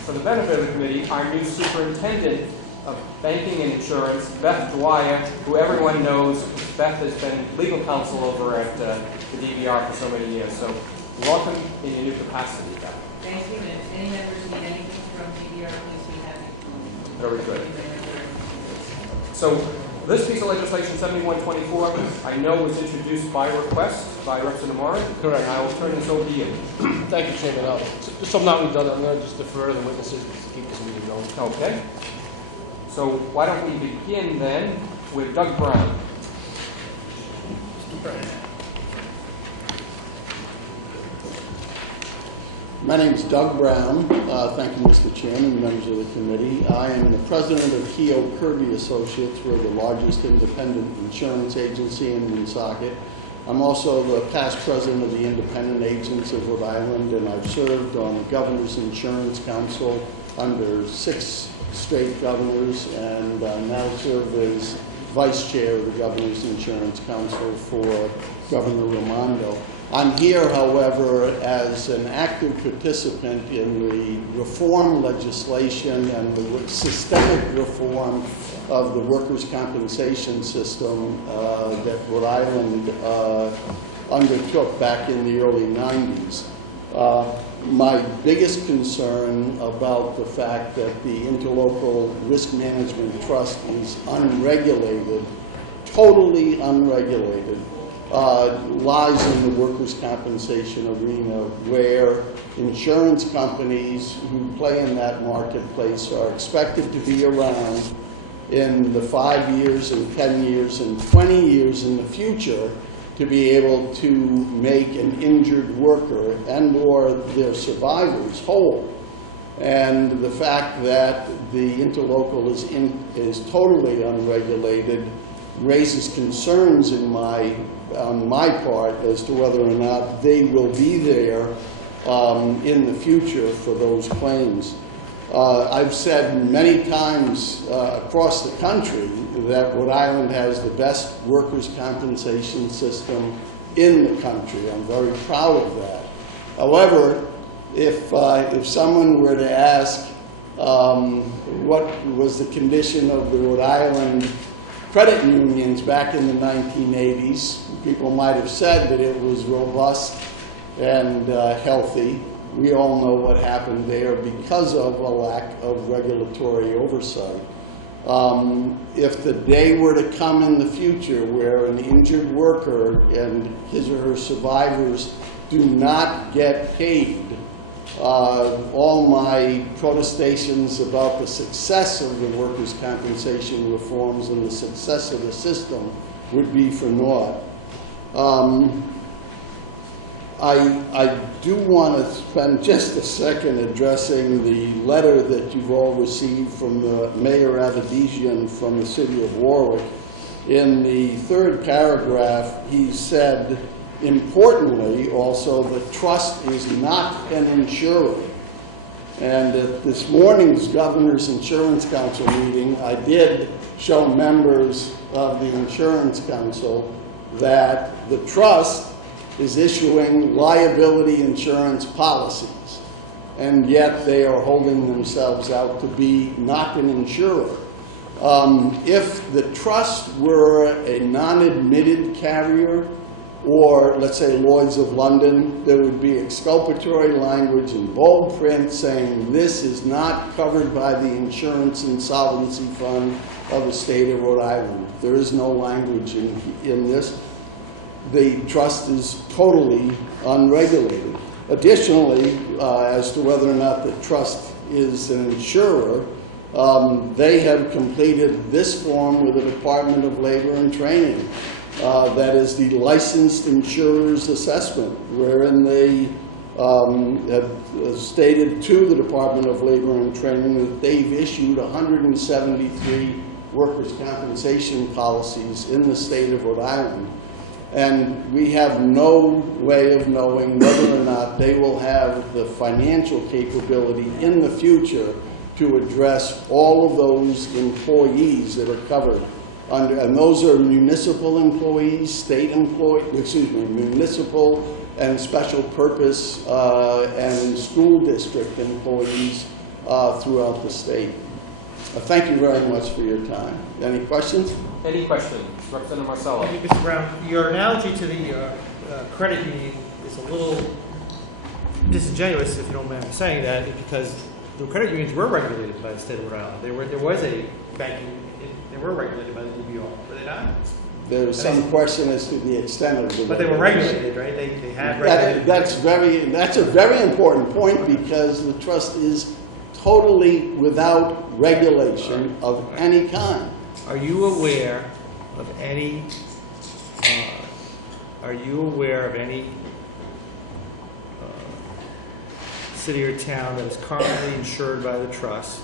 for the benefit of the committee, our new superintendent of banking and insurance, Beth Dwyer, who everyone knows. Beth has been legal counsel over at the DVR for so many years. So welcome in your new capacity, Beth. Thank you. And if any members need anything from DVR, please be happy. Very good. So this piece of legislation, 7124, I know was introduced by request by Representative Moran. Correct. And I will turn this over to you. Thank you, Chairman. Just so I'm not redundant, I'm going to just defer to the witnesses to keep this meeting going. Okay. So why don't we begin then with Doug Brown. My name is Doug Brown. Thank you, Mr. Chairman, members of the committee. I am the president of Keogh Kirby Associates. We're the largest independent insurance agency in Woonsocket. I'm also the past president of the Independent Agents of Rhode Island, and I've served on the Governor's Insurance Council under 6 straight governors, and now serve as vice chair of the Governor's Insurance Council for Governor Raimondo. I'm here, however, as an active participant in the reform legislation and the systemic reform of the workers' compensation system that Rhode Island undertook back in the early 90s. My biggest concern about the fact that the Interlocal Risk Management Trust is unregulated, totally unregulated, lies in the workers' compensation arena, where insurance companies who play in that marketplace are expected to be around in the 5 years and 10 years and 20 years in the future to be able to make an injured worker and or their survivors whole. And the fact that the interlocal is totally unregulated raises concerns on my part as to whether or not they will be there in the future for those claims. I've said many times across the country that Rhode Island has the best workers' compensation system in the country. I'm very proud of that. However, if someone were to ask what was the condition of the Rhode Island credit unions back in the 1980s, people might have said that it was robust and healthy. we all know what happened there because of a lack of regulatory oversight. If the day were to come in the future where an injured worker and his or her survivors do not get paid, all my protestations about the success of the workers' compensation reforms and the success of the system would be for naught. I do want to spend just a second addressing the letter that you've all received from the Mayor Avedisian from the city of Warwick. In the third paragraph, he said, importantly, also, the trust is not an insurer. And at this morning's Governor's Insurance Council meeting, I did show members of the Insurance Council that the trust is issuing liability insurance policies, and yet they are holding themselves out to be not an insurer. If the trust were a non-admitted carrier, or let's say Lloyd's of London, there would be exculpatory language in bold print saying this is not covered by the Insurance Insolvency Fund of the state of Rhode Island. There is no language in this. The trust is totally unregulated. Additionally, as to whether or not the trust is an insurer, they have completed this form with the Department of Labor and Training. That is the Licensed Insurers Assessment, wherein they have stated to the Department of Labor and Training that they've issued 173 workers' compensation policies in the state of Rhode Island. And we have no way of knowing whether or not they will have the financial capability in the future to address all of those employees that are covered under, and those are municipal employees, state employees, municipal and special purpose and school district employees throughout the state. Thank you very much for your time. Any questions? Any questions? Representative Marcelo. Thank you, Mr. Brown. Your analogy to the credit union is a little disingenuous, if you don't mind me saying that, because the credit unions were regulated by the state of Rhode Island. There was a banking, they were regulated by the DBR, were they not? There's some question as to the extent of the. But they were regulated, right? They had regulated. That's a very important point, because the trust is totally without regulation of any kind. Are you aware of any? City or town that is currently insured by the trust,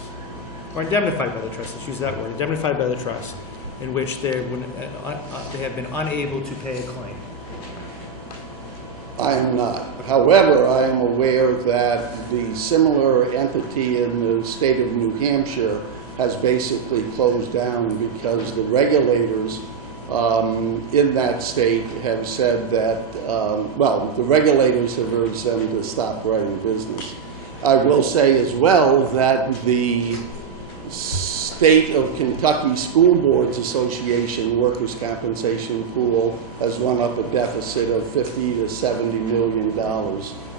or indemnified by the trust? Let's use that word. Indemnified by the trust, in which they have been unable to pay a claim. I am not. However, I am aware that the similar entity in the state of New Hampshire has basically closed down because the regulators in that state have said that, the regulators have urged them to stop writing business. I will say as well that the State of Kentucky School Boards Association Workers' Compensation Pool has run up a deficit of $50 to $70 million. Are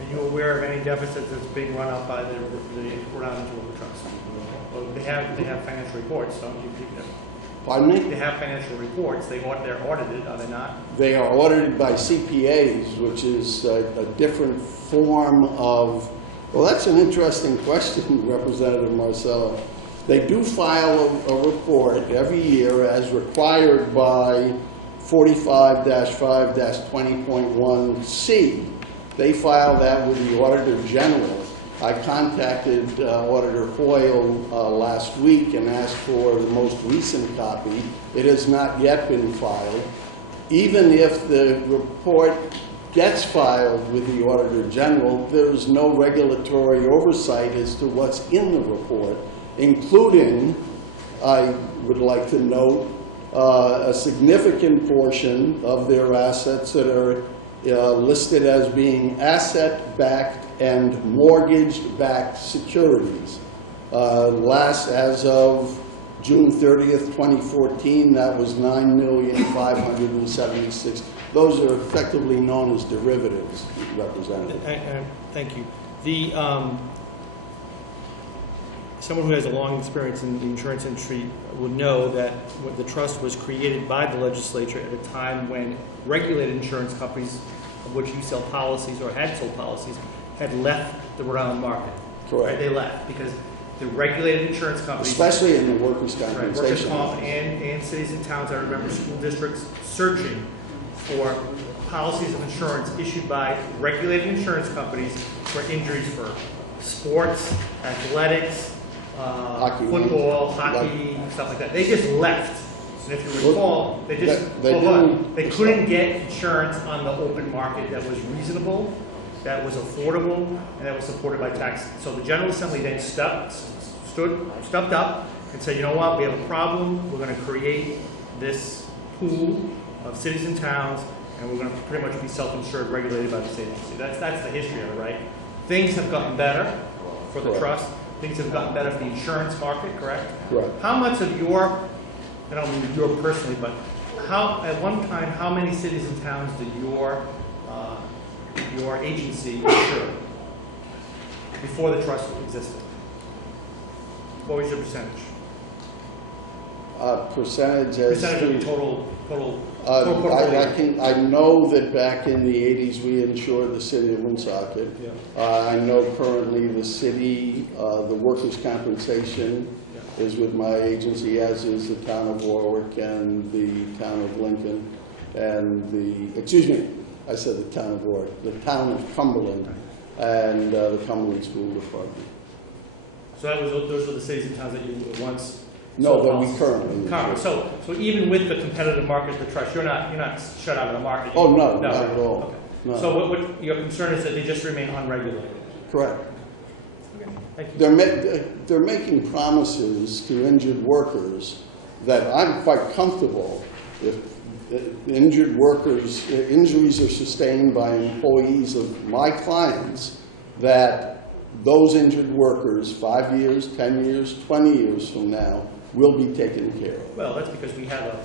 you aware of any deficit that's being run up by the Rhode Island Worker Trust? Well, they have financial reports, don't you? Pardon me? They have financial reports. They're audited, are they not? They are audited by CPAs, which is a different form of. Well, that's an interesting question, Representative Marcelo. They do file a report every year as required by 45-5-20.1C. They file that with the Auditor General. I contacted Auditor Hoyle last week and asked for the most recent copy. It has not yet been filed. Even if the report gets filed with the Auditor General, there is no regulatory oversight as to what's in the report, including, I would like to note, a significant portion of their assets that are listed as being asset-backed and mortgage-backed securities. As of June 30th, 2014, that was $9,576,000. Those are effectively known as derivatives, Representative. Thank you. The, someone who has a long experience in the insurance industry would know that the trust was created by the legislature at a time when regulated insurance companies, of which you sell policies or had sold policies, had left the Rhode Island market. Correct. Right, they left because the regulated insurance companies, Especially in the workers' right, workers' compensation. comp and cities and towns, I remember school districts searching for policies of insurance issued by regulated insurance companies for injuries for sports, athletics, football, hockey, stuff like that. They just left. And if you recall, they just they couldn't get insurance on the open market that was reasonable, that was affordable, and that was supported by tax. So the General Assembly then stepped up and said, you know what, we have a problem. We're going to create this pool of cities and towns, and we're going to pretty much be self-insured, regulated by the state agency. That's the history of it, right? Things have gotten better for the trust. Things have gotten better for the insurance market, correct? Correct. How much of your, I don't mean your personally, but how, at one time, how many cities and towns did your agency insure before the trust existed? What was your percentage? Percentage as Percentage of total portfolio. I know that back in the 80s we insured the city of Woonsocket. Yeah. I know currently the city, the workers' compensation is with my agency, as is the town of Warwick and the town of Lincoln and the, excuse me, I said the town of Warwick, the town of Cumberland and the Cumberland School Department. So those were the cities and towns that you once. No, that we currently insure. So even with the competitive market, the trust, you're not shut out of the market. Oh, no, not at all. Okay. No. So what your concern is that they just remain unregulated. Correct. Okay. Thank you. They're making promises to injured workers that I'm quite comfortable if injured workers, injuries are sustained by employees of my clients, that those injured workers 5 years, 10 years, 20 years from now will be taken care of. Well, that's because we have a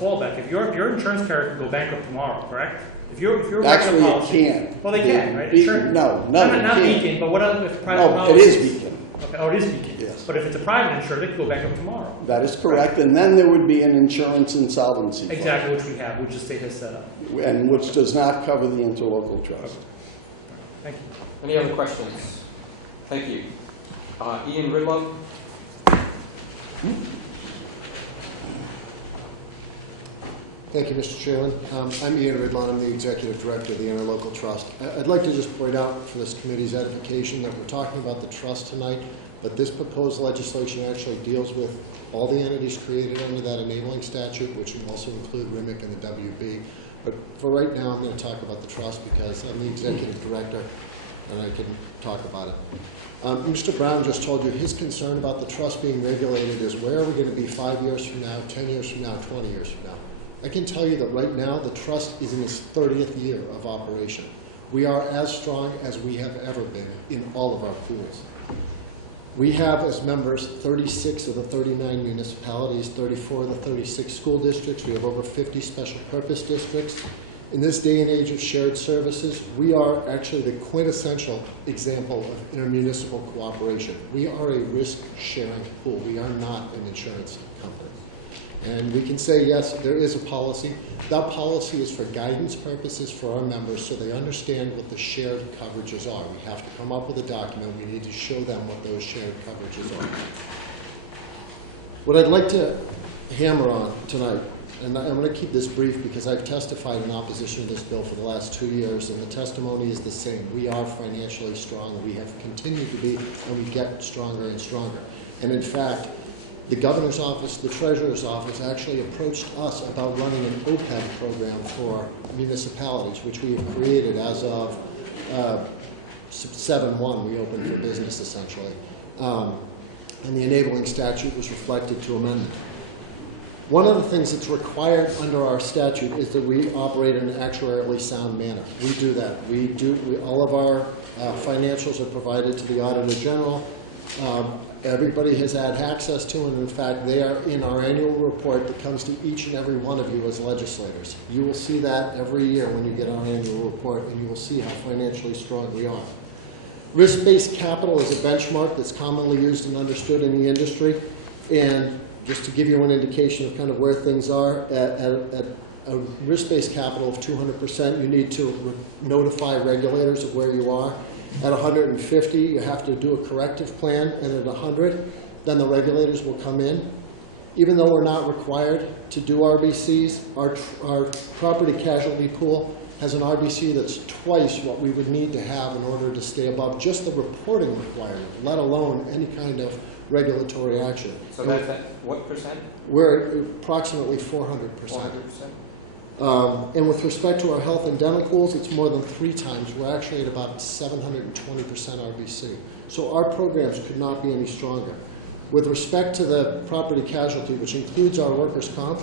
fallback. If your insurance carrier can go bankrupt tomorrow, correct? If you're Actually, policy, it can't. Well, they can, right? Beacon, no, it not can't. Beacon, but what if private No, policy? it is Beacon. Okay. Oh, it is Beacon. Yes. But if it's a private insurer, they can go bankrupt tomorrow. That is correct, and then there would be an insurance insolvency fund. Exactly, which we have, which the state has set up. And which does not cover the interlocal trust. Thank you. Any other questions? Thank you. Ian Ridlow? Thank you, Mr. Chairman. I'm Ian Ridlon. I'm the Executive Director of the Interlocal Trust. I'd like to just point out for this committee's edification that we're talking about the trust tonight, but this proposed legislation actually deals with all the entities created under that enabling statute, which would also include RIMIC and the WB. But for right now, I'm going to talk about the trust because I'm the Executive Director and I can talk about it. Mr. Brown just told you his concern about the trust being regulated is where are we going to be 5 years from now, 10 years from now, 20 years from now. I can tell you that right now the trust is in its 30th year of operation. We are as strong as we have ever been in all of our pools. We have as members 36 of the 39 municipalities, 34 of the 36 school districts. We have over 50 special purpose districts. In this day and age of shared services, we are actually the quintessential example of intermunicipal cooperation. We are a risk-sharing pool. We are not an insurance company. And we can say, yes, there is a policy. That policy is for guidance purposes for our members so they understand what the shared coverages are. We have to come up with a document. We need to show them what those shared coverages are. What I'd like to hammer on tonight, and I'm going to keep this brief because I've testified in opposition to this bill for the last 2 years, and the testimony is the same. We are financially strong, and we have continued to be, and we get stronger and stronger. And in fact, the governor's office, the treasurer's office actually approached us about running an OPEB program for municipalities, which we have created as of 7/1. We opened for business, essentially. And the enabling statute was reflected to amendment. One of the things that's required under our statute is that we operate in an actuarially sound manner. We do that. All of our financials are provided to the Auditor General. Everybody has had access to, and in fact, they are in our annual report that comes to each and every one of you as legislators. You will see that every year when you get our annual report, and you will see how financially strong we are. Risk-based capital is a benchmark that's commonly used and understood in the industry. And just to give you an indication of kind of where things are, at a risk-based capital of 200%, you need to notify regulators of where you are. At 150, you have to do a corrective plan, and at 100, then the regulators will come in. Even though we're not required to do RBCs, our property casualty pool has an RBC that's twice what we would need to have in order to stay above just the reporting requirement, let alone any kind of regulatory action. So that's at what percent? We're at approximately 400%. 400%. And with respect to our health and dental pools, it's more than 3 times. We're actually at about 720% RBC. So our programs could not be any stronger. With respect to the property casualty, which includes our workers' comp,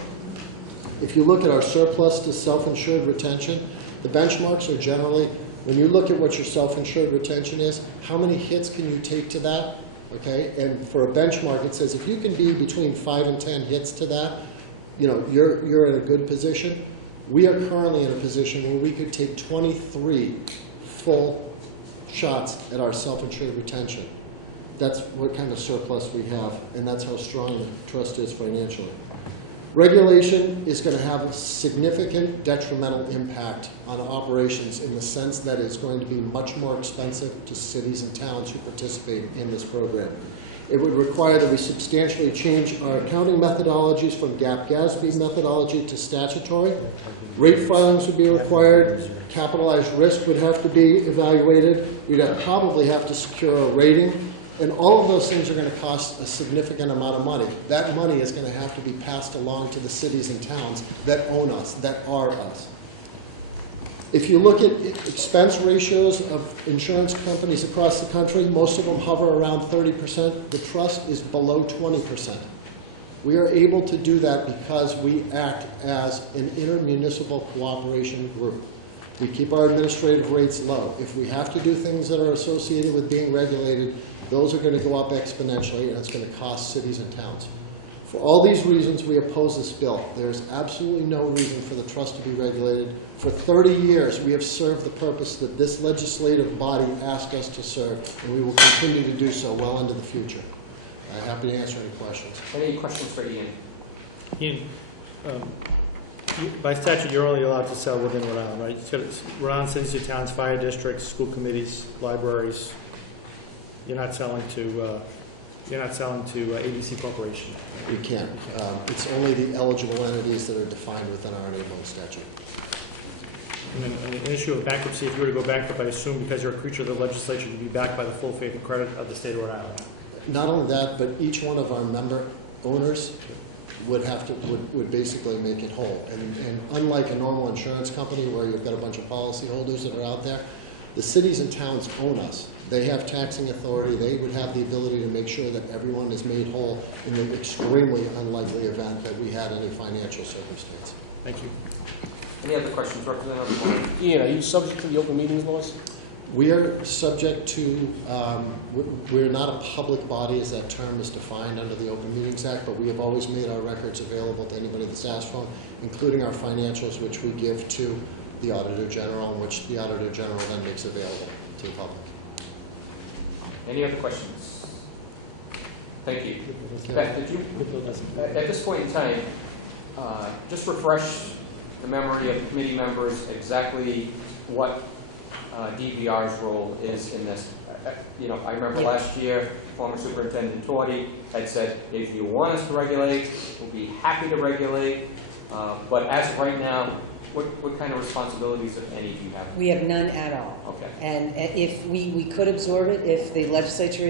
if you look at our surplus to self-insured retention, the benchmarks are generally, when you look at what your self-insured retention is, how many hits can you take to that? Okay, and for a benchmark, it says if you can be between 5 and 10 hits to that, you know, you're in a good position. We are currently in a position where we could take 23 full shots at our self-insured retention. That's what kind of surplus we have, and that's how strong the trust is financially. Regulation is going to have a significant detrimental impact on operations in the sense that it's going to be much more expensive to cities and towns who participate in this program. It would require that we substantially change our accounting methodologies from GAAP-GASB methodology to statutory. Rate filings would be required. Capitalized risk would have to be evaluated. We'd probably have to secure a rating. And all of those things are going to cost a significant amount of money. That money is going to have to be passed along to the cities and towns that own us, that are us. If you look at expense ratios of insurance companies across the country, most of them hover around 30%. The trust is below 20%. We are able to do that because we act as an intermunicipal cooperation group. We keep our administrative rates low. If we have to do things that are associated with being regulated, those are going to go up exponentially, and it's going to cost cities and towns. For all these reasons, we oppose this bill. There's absolutely no reason for the trust to be regulated. For 30 years, we have served the purpose that this legislative body asked us to serve, and we will continue to do so well into the future. I'm happy to answer any questions. Any questions for Ian? Ian, by statute, you're only allowed to sell within Rhode Island, right? Rhode Island cities, your towns, fire districts, school committees, libraries. You're not selling to ABC Corporation. You can't. It's only the eligible entities that are defined within our enabling statute. And then an issue of bankruptcy, if you were to go bankrupt, I assume because you're a creature of the legislature, you'd be backed by the full faith and credit of the state of Rhode Island. Not only that, but each one of our member owners would basically make it whole. And unlike a normal insurance company where you've got a bunch of policyholders that are out there, the cities and towns own us. They have taxing authority. They would have the ability to make sure that everyone is made whole in the extremely unlikely event that we had any financial circumstance. Thank you. Any other questions, Representative? Ian, are you subject to the open meetings laws? We are subject to, we're not a public body as that term is defined under the Open Meetings Act, but we have always made our records available to anybody that's asked for them, including our financials, which we give to the Auditor General, which the Auditor General then makes available to the public. Any other questions? Thank you. Beth, did you? At this point in time, just refresh the memory of the committee members exactly what DVR's role is in this. I remember last year, former Superintendent Torti had said, if you want us to regulate, we'll be happy to regulate. But as of right now, what kind of responsibilities, if any, do you have? We have none at all. Okay. And if we could absorb it, if the legislature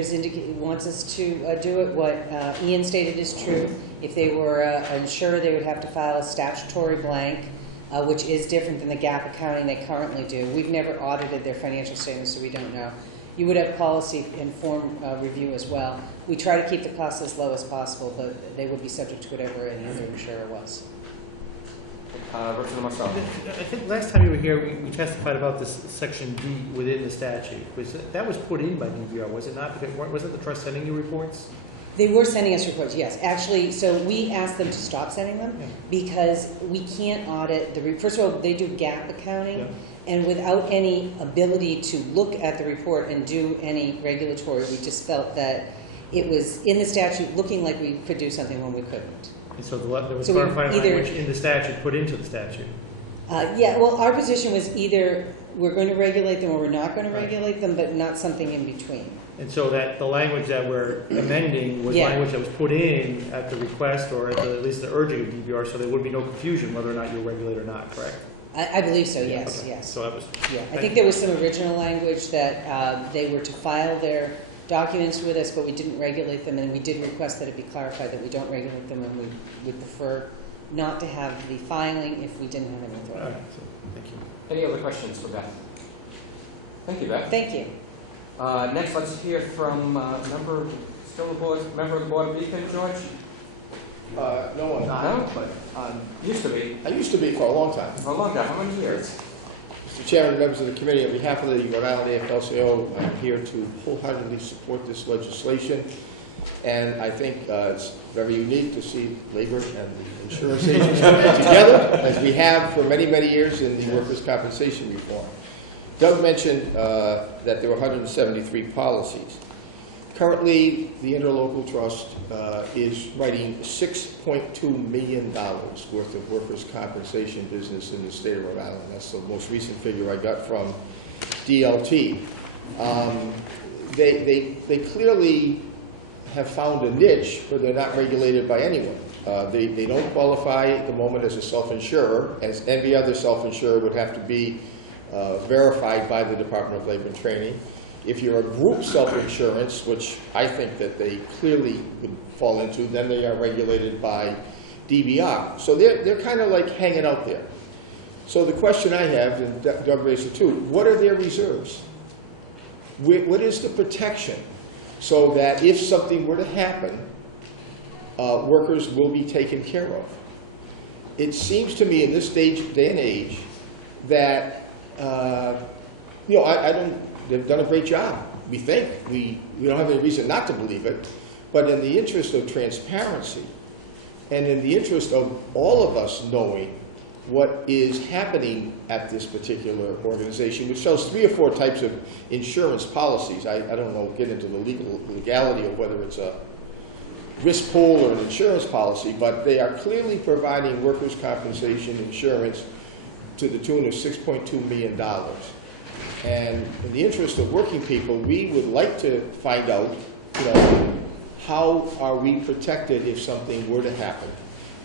wants us to do it, what Ian stated is true. If they were insured, they would have to file a statutory blank, which is different than the GAAP accounting they currently do. We've never audited their financial statements, so we don't know. You would have policy-informed review as well. We try to keep the costs as low as possible, but they would be subject to whatever any other insurer was. I think last time you were here, we testified about this section D within the statute. That was put in by DVR, was it not? Wasn't the trust sending you reports? They were sending us reports, yes. Actually, so we asked them to stop sending them because we can't audit first of all, they do GAAP accounting, and without any ability to look at the report and do any regulatory, we just felt that it was in the statute looking like we could do something when we couldn't. And so there was So clarifying either- language in the statute, put into the statute. Yeah, well, our position was either we're going to regulate them or we're not going to regulate them, but not something in between. And so that the language that we're amending was language that was put in at the request or at least the urging of DBR, so there would be no confusion whether or not you regulate or not, correct? I believe so, yes, Okay. yes. So that was. Yeah, I think there was some original language that they were to file their documents with us, but we didn't regulate them, and we did request that it be clarified that we don't regulate them, and we would prefer not to have the filing if we didn't have any authority. All right, so, thank you. Any other questions for Beth? Thank you, Beth. Thank you. Next, let's hear from member of the Board of Beacon, George. No, I'm not, but Used to be. I used to be for a long time. For a long time. How many years? Mr. Chairman, members of the committee, on behalf of the Rhode Island AFL-CIO, I'm here to wholeheartedly support this legislation. And I think it's very unique to see labor and the insurance agents working together, as we have for many, many years in the workers' compensation reform. Doug mentioned that there were 173 policies. Currently, the Interlocal Trust is writing $6.2 million worth of workers' compensation business in the state of Rhode Island. That's the most recent figure I got from DLT. They clearly have found a niche where they're not regulated by anyone. They don't qualify at the moment as a self-insurer, as any other self-insurer would have to be verified by the Department of Labor and Training. If you're a group self-insurance, which I think that they clearly would fall into, then they are regulated by DBR. So they're kind of like hanging out there. So the question I have, and Doug raised it too, what are their reserves? What is the protection so that if something were to happen, workers will be taken care of? It seems to me in this day and age that, they've done a great job, we think. We don't have any reason not to believe it. But in the interest of transparency and in the interest of all of us knowing what is happening at this particular organization, which sells 3 or 4 types of insurance policies. I don't know, get into the legality of whether it's a risk pool or an insurance policy, but they are clearly providing workers' compensation insurance to the tune of $6.2 million. And in the interest of working people, we would like to find out, how are we protected if something were to happen?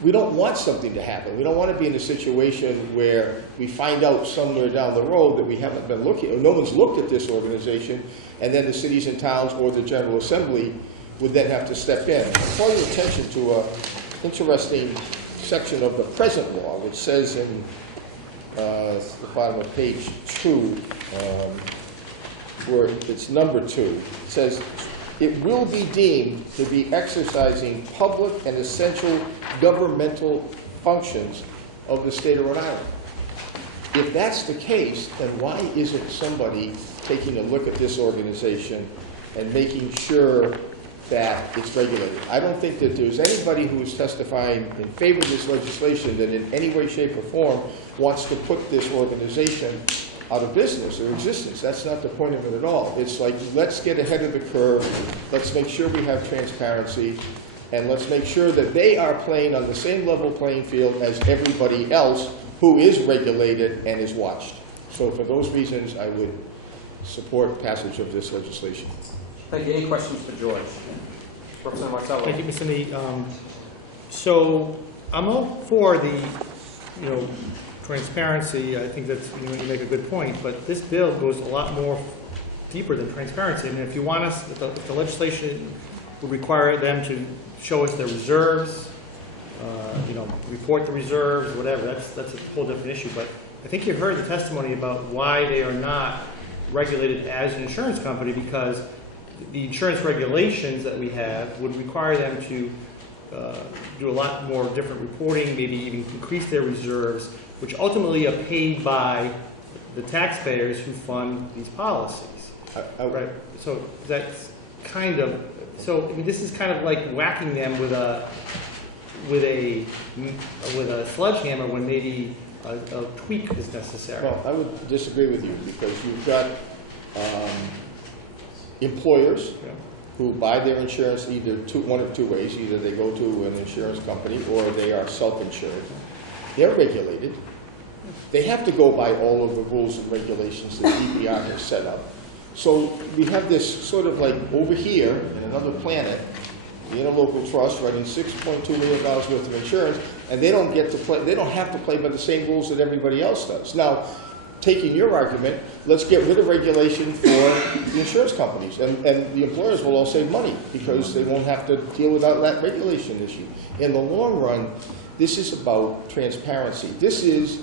We don't want something to happen. We don't want to be in a situation where we find out somewhere down the road that we haven't been looking, or no one's looked at this organization, and then the cities and towns or the General Assembly would then have to step in. I call your attention to an interesting section of the present law, which says in the bottom of page 2, where it's number 2. It says, it will be deemed to be exercising public and essential governmental functions of the state of Rhode Island. If that's the case, then why isn't somebody taking a look at this organization and making sure that it's regulated? I don't think that there's anybody who is testifying in favor of this legislation that in any way, shape, or form wants to put this organization out of business or existence. That's not the point of it at all. It's like, let's get ahead of the curve, let's make sure we have transparency, and let's make sure that they are playing on the same level playing field as everybody else who is regulated and is watched. So for those reasons, I would support passage of this legislation. Thank you. Any questions for George? Representative Marcello. Thank you, Mr. Meade. So I'm all for the, transparency. I think that's, you make a good point, but this bill goes a lot more deeper than transparency. I mean, if you want us, if the legislation would require them to show us their reserves, report the reserves, whatever, that's a whole different issue. But I think you heard the testimony about why they are not regulated as an insurance company, because the insurance regulations that we have would require them to do a lot more different reporting, maybe even increase their reserves, which ultimately are paid by the taxpayers who fund these policies. Right. So kind of, so, I mean, this is kind of like whacking them with a sledgehammer when maybe a tweak is necessary. Well, I would disagree with you, because you've got employers who buy their insurance either one of two ways. Either they go to an insurance company or they are self-insured. They're regulated. They have to go by all of the rules and regulations that DPR has set up. So we have this sort of like over here in another planet, the interlocal trust writing $6.2 million worth of insurance, and they don't get to play. They don't have to play by the same rules that everybody else does. Now, taking your argument, let's get rid of regulation for the insurance companies, and the employers will all save money because they won't have to deal with that regulation issue. In the long run, this is about transparency. This is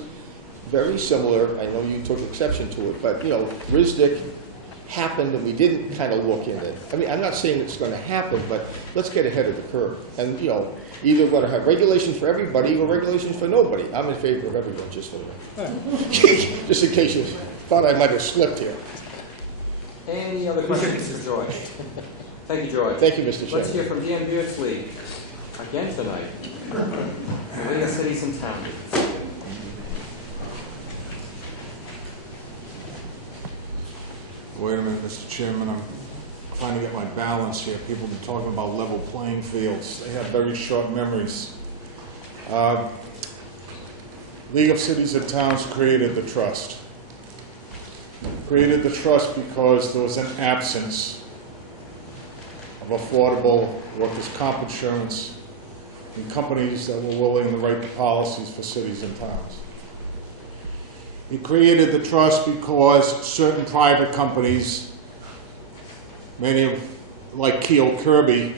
very similar. I know you took exception to it, but RISDIC happened and we didn't kind of look in it. I mean, I'm not saying it's going to happen, but let's get ahead of the curve. And either we're going to have regulation for everybody or regulation for nobody. I'm in favor of everyone, just for the just in case you thought I might have slipped here. Any other questions, Mr. George? Thank you, George. Thank you, Mr. Chairman. Let's hear from Dan Beardsley again tonight. The League of Cities and Towns. Wait a minute, Mr. Chairman, I'm trying to get my balance here. People have been talking about level playing fields. They have very short memories. League of Cities and Towns created the trust. Created the trust because there was an absence of affordable workers' comp insurance and companies that were willing to write the policies for cities and towns. He created the trust because certain private companies, many of, like Keogh Kirby,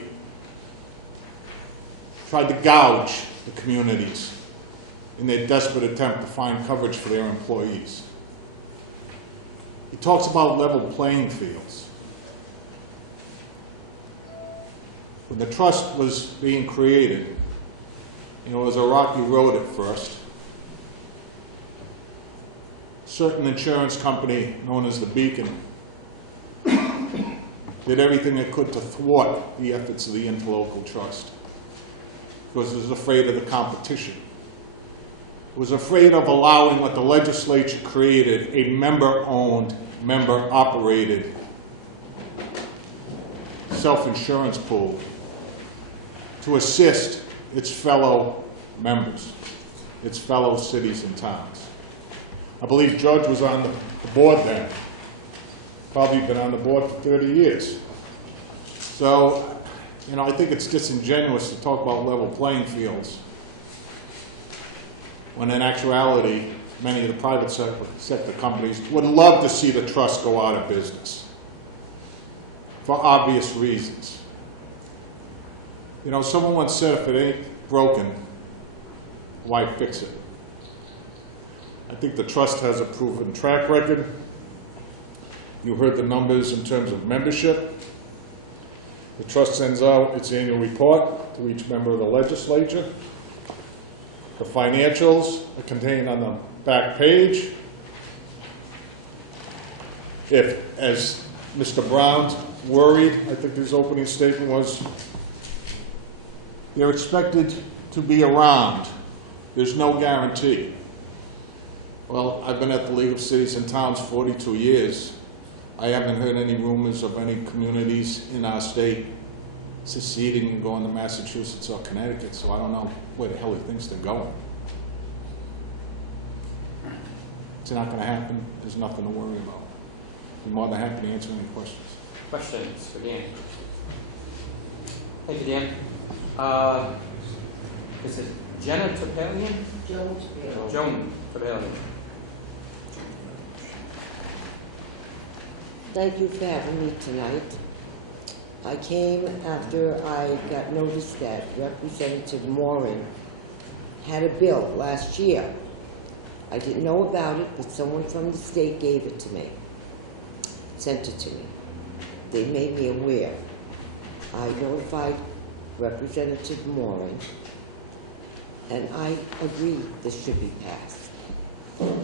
tried to gouge the communities in their desperate attempt to find coverage for their employees. He talks about level playing fields. When the trust was being created, it was a rocky road at first. Certain insurance company known as the Beacon did everything it could to thwart the efforts of the interlocal trust because it was afraid of the competition. It was afraid of allowing what the legislature created, a member-owned, member-operated self-insurance pool, to assist its fellow members, its fellow cities and towns. I believe George was on the board then. Probably been on the board for 30 years. So, I think it's disingenuous to talk about level playing fields when in actuality, many of the private sector companies would love to see the trust go out of business for obvious reasons. Someone once said, if it ain't broken, why fix it? I think the trust has a proven track record. You heard the numbers in terms of membership. The trust sends out its annual report to each member of the legislature. The financials are contained on the back page. If, as Mr. Brown worried, I think his opening statement was, they're expected to be around. There's no guarantee. Well, I've been at the League of Cities and Towns 42 years. I haven't heard any rumors of any communities in our state seceding and going to Massachusetts or Connecticut, so I don't know where the hell he thinks they're going. It's not going to happen. There's nothing to worry about. I'm more than happy to answer any questions. Questions for Dan? Thank you, Dan. Is it Jenna Topalian? Joan Topalian. Thank you for having me tonight. I came after I got notice that Representative Moran had a bill last year. I didn't know about it, but someone from the state gave it to me, sent it to me. They made me aware. I notified Representative Moran, and I agree this should be passed.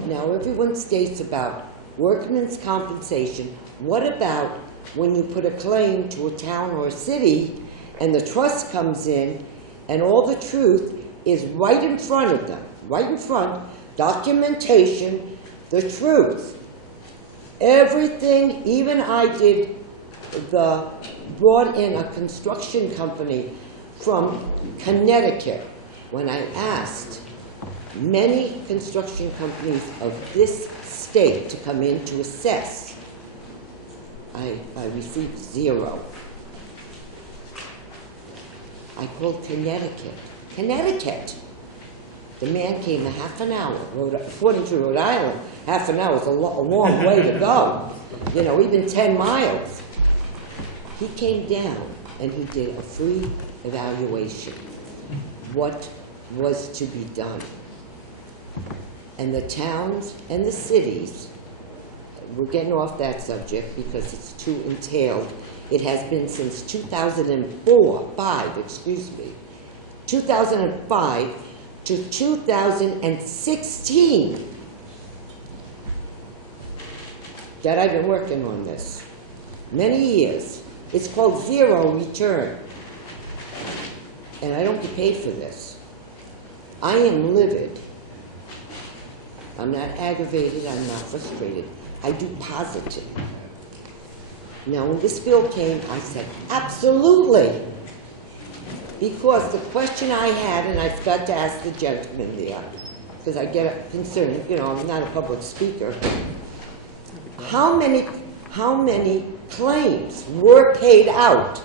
Now, everyone states about workmen's compensation. What about when you put a claim to a town or a city and the trust comes in and all the truth is right in front of them, right in front, documentation, the truth. Everything, even I brought in a construction company from Connecticut when I asked many construction companies of this state to come in to assess. I received 0. I called Connecticut. Connecticut! The man came a half an hour. According to Rhode Island, half an hour is a long way to go. You know, even 10 miles. He came down and he did a free evaluation. What was to be done? And the towns and the cities, we're getting off that subject because it's too entailed. It has been since 2005 to 2016 that I've been working on this. Many years. It's called zero return. And I don't get paid for this. I am livid. I'm not aggravated, I'm not frustrated. I do positive. Now, when this bill came, I said, absolutely. Because the question I had, and I forgot to ask the gentleman there, because I get concerned, you know, I'm not a public speaker. How many claims were paid out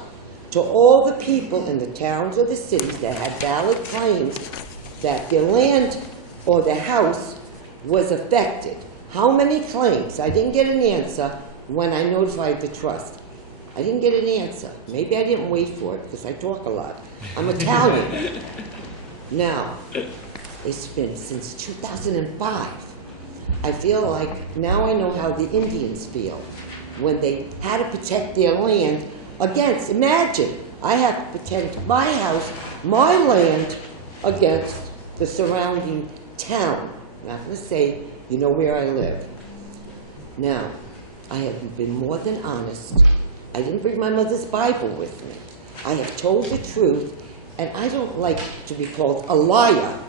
to all the people in the towns or the cities that had valid claims that their land or their house was affected? How many claims? I didn't get an answer when I notified the trust. I didn't get an answer. Maybe I didn't wait for it because I talk a lot. I'm Italian. Now, it's been since 2005. I feel like now I know how the Indians feel when they had to protect their land against, imagine, I have to protect my house, my land, against the surrounding town. I'm not going to say, you know where I live. Now, I have been more than honest. I didn't bring my mother's Bible with me. I have told the truth, and I don't like to be called a liar.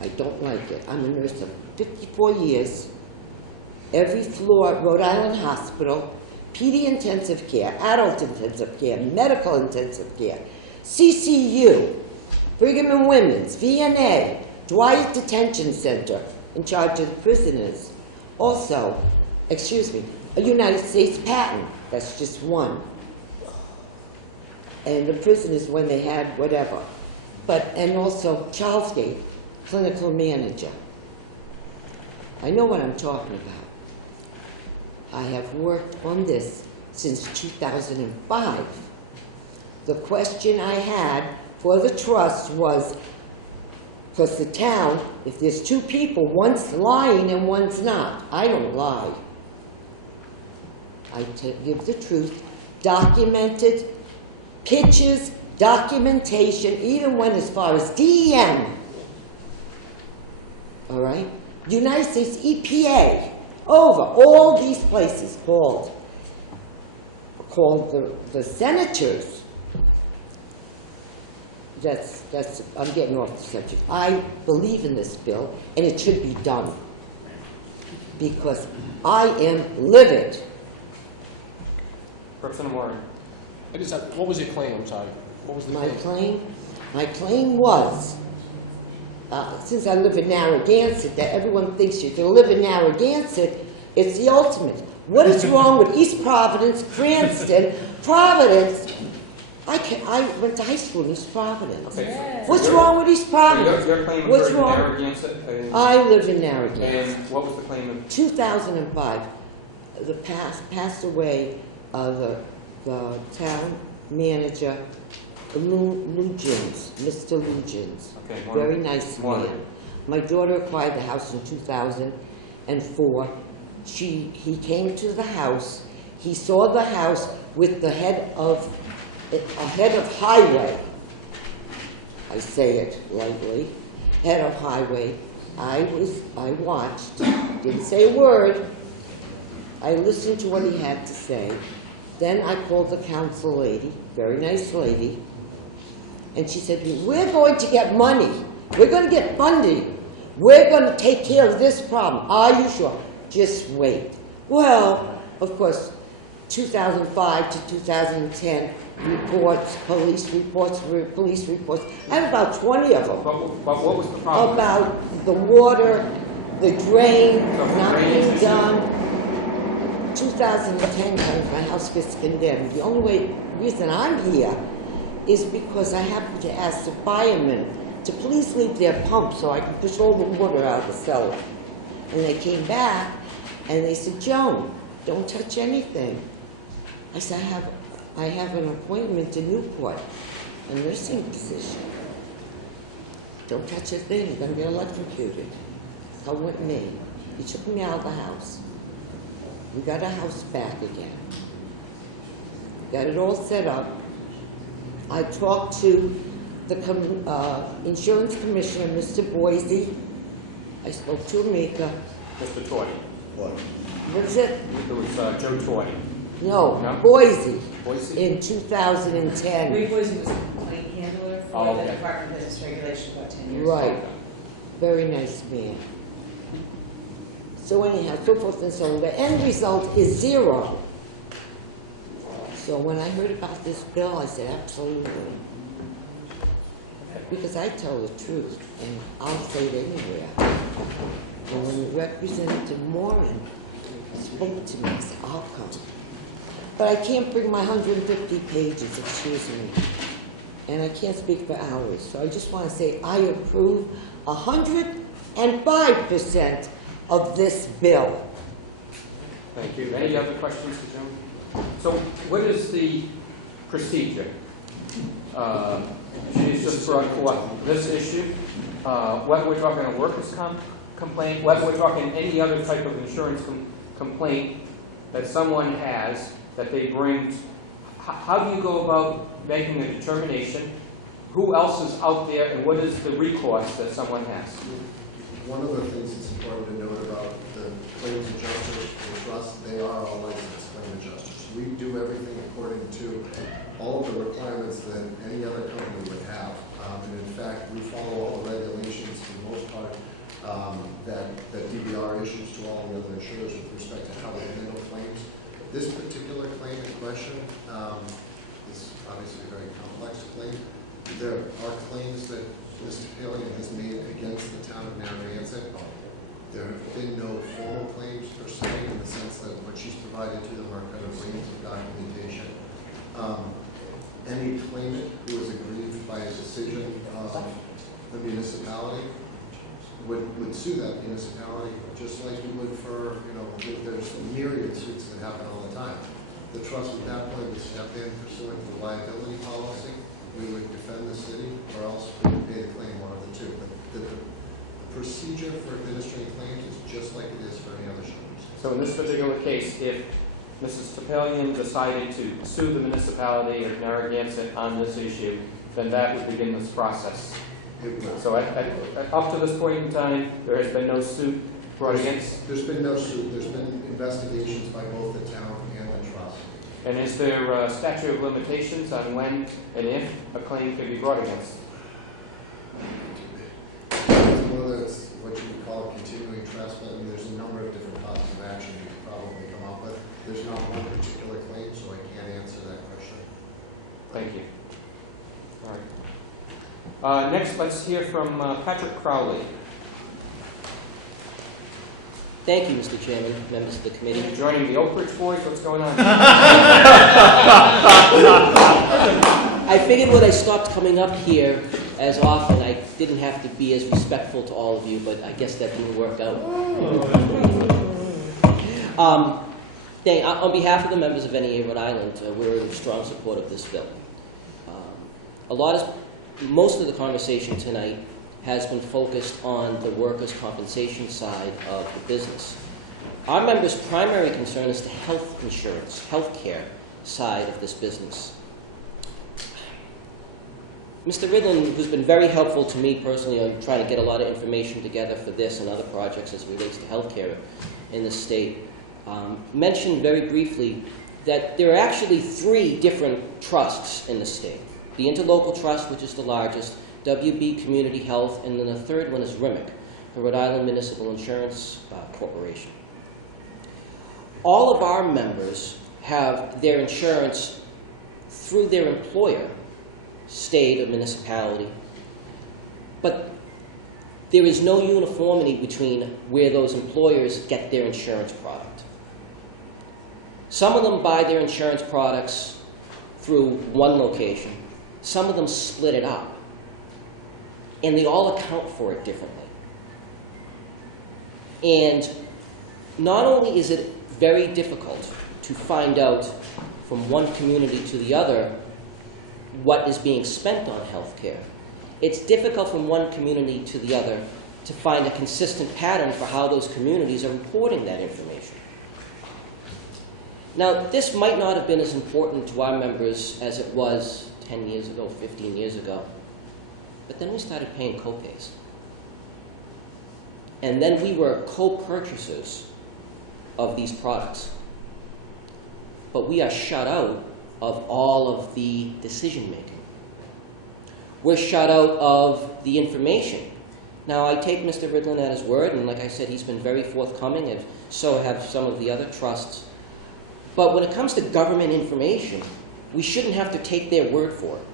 I don't like it. I'm a nurse of 54 years. Every floor at Rhode Island Hospital, PD intensive care, adult intensive care, medical intensive care, CCU, Brigham and Women's, VNA, Dwight Detention Center, in charge of the prisoners. Also, excuse me, a United States patent, that's just one. And the prisoners when they had whatever. And also Charlesgate, clinical manager. I know what I'm talking about. I have worked on this since 2005. The question I had for the trust was, because the town, if there's two people, one's lying and one's not. I don't lie. I give the truth, documented, pictures, documentation, even went as far as DEM. All right? United States EPA, over all these places called the senators. I'm getting off the subject. I believe in this bill, and it should be done. Because I am livid. Representative Warren. What was your claim? I'm sorry. What was the claim? My claim was, since I live in Narragansett, that everyone thinks you can live in Narragansett, it's the ultimate. What is wrong with East Providence, Cranston, Providence? I went to high school in East Providence. Okay. What's wrong with East Providence? Your claim What's was wrong? Narragansett? I live in Narragansett. And what was the claim of? 2005. The passed away the town manager, Lugins, Mr. Lugins. Okay, very nice man. My daughter acquired the house in 2004. He came to the house. He saw the house with the head of highway. I say it lightly. Head of highway. I watched. Didn't say a word. I listened to what he had to say. Then I called the council lady, very nice lady, and she said, we're going to get money. We're going to get funding. We're going to take care of this problem. Are you sure? Just wait. Well, of course, 2005 to 2010, reports, police reports. I have about 20 of them. But what was the problem? About the water, the drain, not being done. 2010 comes, my house gets condemned. The only reason I'm here is because I happened to ask the firemen to please leave their pump so I can push all the water out of the cellar. And they came back and they said, Joan, don't touch anything. I said, I have an appointment in Newport, a nursing position. Don't touch a thing, you're going to get electrocuted. Come with me. He took me out of the house. We got our house back again. Got it all set up. I talked to the insurance commissioner, Mr. Boise. I spoke to Amika. Mr. Toy. What was it? It was Joe Toy. No, Boise. Boise? In 2010. Ray Boise was a complaint handler for Oh, the okay. Department of Business Regulation about 10 years Right. ago. Very nice man. So anyhow, so forth and so on. The end result is 0. So when I heard about this bill, I said, absolutely. Because I tell the truth, and I'll say it anywhere. And when Representative Moran spoke to me, I said, I'll come. But I can't bring my 150 pages, excuse me. And I can't speak for hours. So I just want to say I approve 105% of this bill. Thank you. Any other questions for Joan? So what is the procedure? She's just brought forth this issue. Whether we're talking a workers' complaint, whether we're talking any other type of insurance complaint that someone has that they bring, how do you go about making a determination? Who else is out there, and what is the recourse that someone has? One of the things that's important to note about the claims adjusters for trust, they are all licensed claim adjusters. We do everything according to all of the requirements that any other company would have. And in fact, we follow all the regulations for the most part that DBR issues to all the other insurers with respect to how they handle claims. This particular claim in question is obviously a very complex claim. There are claims that Mr. Palian has made against the town of Narragansett. There have been no formal claims per se, in the sense that what she's provided to them are kind of reams of documentation. Any claimant who is aggrieved by a decision of the municipality would sue that municipality, just like you would for, there's myriad suits that happen all the time. The trust at that point would step in pursuant to the liability policy. We would defend the city, or else we would pay the claim, one of the two. But the procedure for administering claims is just like it is for any other circumstance. So in this particular case, if Mrs. Topalian decided to sue the municipality of Narragansett on this issue, then that would begin this process. So up to this point in time, there has been no suit brought against? There's been no suit. There's been investigations by both the town and the trust. And is there a statute of limitations on when and if a claim can be brought against? Whether it's what you would call a continuing trespass, and there's a number of different causes of action you could probably come up with. There's not one particular claim, so I can't answer that question. Thank you. All right. Next, let's hear from Patrick Crowley. Thank you, Mr. Chairman, members of the committee. You're joining the Oak Ridge Boys? What's going on? I figured when I stopped coming up here as often, I didn't have to be as respectful to all of you, but I guess that didn't work out. On behalf of the members of NEA Rhode Island, we're in strong support of this bill. Most of the conversation tonight has been focused on the workers' compensation side of the business. Our members' primary concern is the health insurance, health care side of this business. Mr. Ridlin, who's been very helpful to me personally on trying to get a lot of information together for this and other projects as it relates to health care in the state, mentioned very briefly that there are actually 3 different trusts in the state. The Interlocal Trust, which is the largest, WB Community Health, and then the third one is RMIC, the Rhode Island Municipal Insurance Corporation. All of our members have their insurance through their employer, state or municipality, but there is no uniformity between where those employers get their insurance product. Some of them buy their insurance products through one location. Some of them split it up. And they all account for it differently. And not only is it very difficult to find out from one community to the other what is being spent on health care, it's difficult from one community to the other to find a consistent pattern for how those communities are reporting that information. Now, this might not have been as important to our members as it was 10 years ago, 15 years ago. But then we started paying co-pays. And then we were co-purchasers of these products. But we are shut out of all of the decision-making. We're shut out of the information. Now, I take Mr. Ridlin at his word, and like I said, he's been very forthcoming, and so have some of the other trusts. But when it comes to government information, we shouldn't have to take their word for it.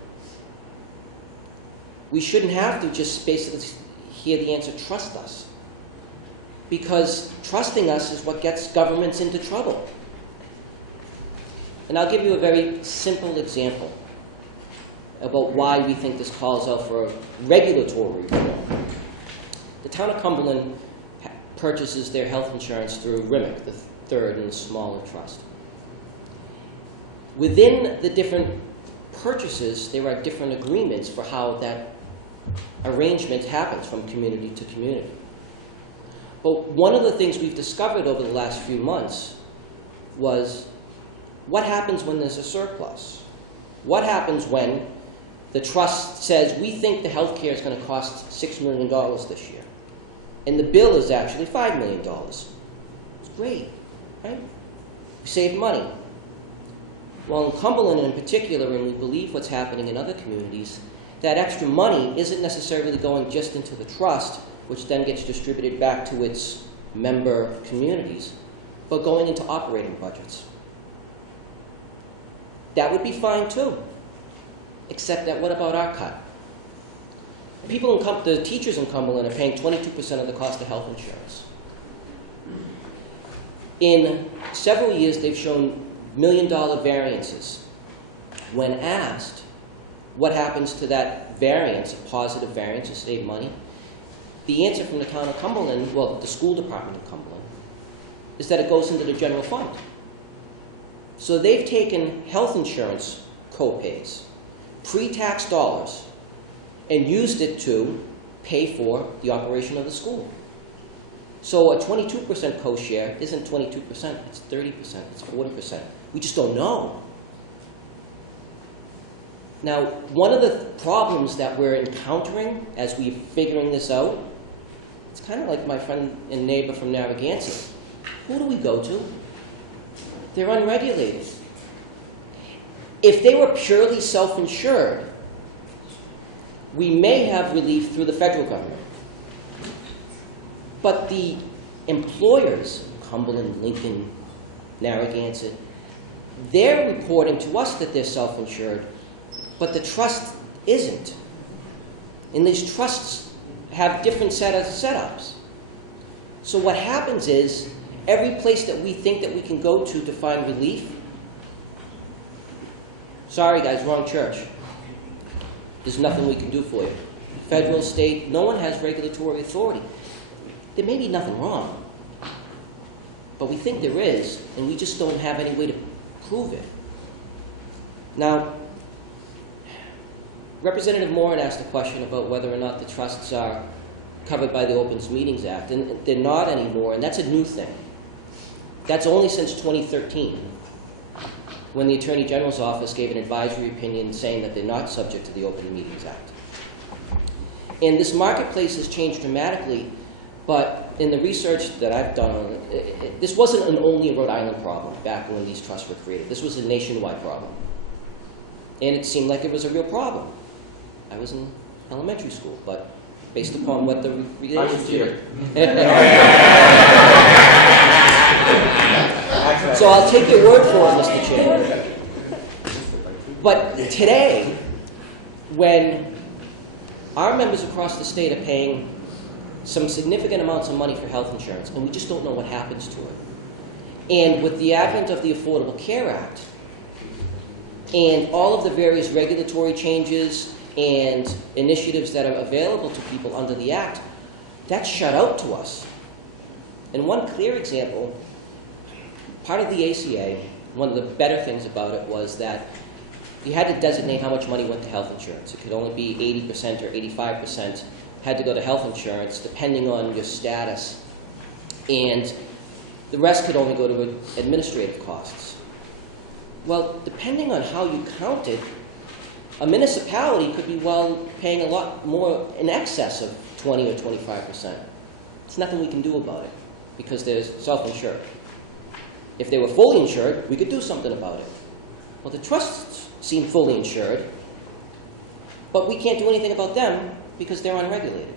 We shouldn't have to just basically hear the answer, trust us. Because trusting us is what gets governments into trouble. And I'll give you a very simple example about why we think this calls out for regulatory reform. The town of Cumberland purchases their health insurance through RMIC, the third and smaller trust. Within the different purchases, there are different agreements for how that arrangement happens from community to community. But one of the things we've discovered over the last few months was what happens when there's a surplus? What happens when the trust says, we think the health care is going to cost $6 million this year, and the bill is actually $5 million. It's great, right? We save money. Well, in Cumberland in particular, and we believe what's happening in other communities, that extra money isn't necessarily going just into the trust, which then gets distributed back to its member communities, but going into operating budgets. That would be fine too, except that what about our cut? People in the teachers in Cumberland are paying 22% of the cost of health insurance. In several years, they've shown $1 million variances. When asked what happens to that variance, a positive variance to save money, the answer from the town of Cumberland, well, the school department of Cumberland, is that it goes into the general fund. So they've taken health insurance co-pays, pre-tax dollars, and used it to pay for the operation of the school. So a 22% co-share isn't 22%, it's 30%, it's 40%. We just don't know. Now, one of the problems that we're encountering as we're figuring this out, it's kind of like my friend and neighbor from Narragansett. Who do we go to? They're unregulated. If they were purely self-insured, we may have relief through the federal government. But the employers, Cumberland, Lincoln, Narragansett, they're reporting to us that they're self-insured, but the trust isn't. And these trusts have different setups. So what happens is, every place that we think that we can go to find relief, sorry guys, wrong church. There's nothing we can do for you. Federal, state, no one has regulatory authority. There may be nothing wrong, but we think there is, and we just don't have any way to prove it. Now, Representative Moran asked a question about whether or not the trusts are covered by the Open Meetings Act, and they're not anymore, and that's a new thing. That's only since 2013, when the Attorney General's office gave an advisory opinion saying that they're not subject to the Open Meetings Act. And this marketplace has changed dramatically, but in the research that I've done on it, this wasn't an only Rhode Island problem back when these trusts were created. This was a nationwide problem. And it seemed like it was a real problem. I was in elementary school, but based upon what the relationship... So I'll take your word for it, Mr. Chairman. But today, when our members across the state are paying some significant amounts of money for health insurance, and we just don't know what happens to it. And with the advent of the Affordable Care Act, and all of the various regulatory changes and initiatives that are available to people under the Act, that's shut out to us. And one clear example, part of the ACA, one of the better things about it was that you had to designate how much money went to health insurance. It could only be 80% or 85% had to go to health insurance, depending on your status. And the rest could only go to administrative costs. Well, depending on how you count it, a municipality could be paying a lot more in excess of 20 or 25%. There's nothing we can do about it because they're self-insured. If they were fully insured, we could do something about it. Well, the trusts seem fully insured, but we can't do anything about them because they're unregulated.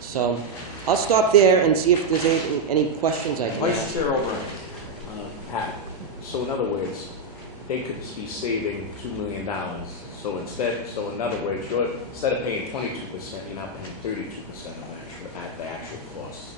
So I'll stop there and see if there's any questions I can Vice ask. Chair O'Brien. Pat, so in other words, they could be saving $2 million. So in other words, instead of paying 22%, you're now paying 32% at the actual cost.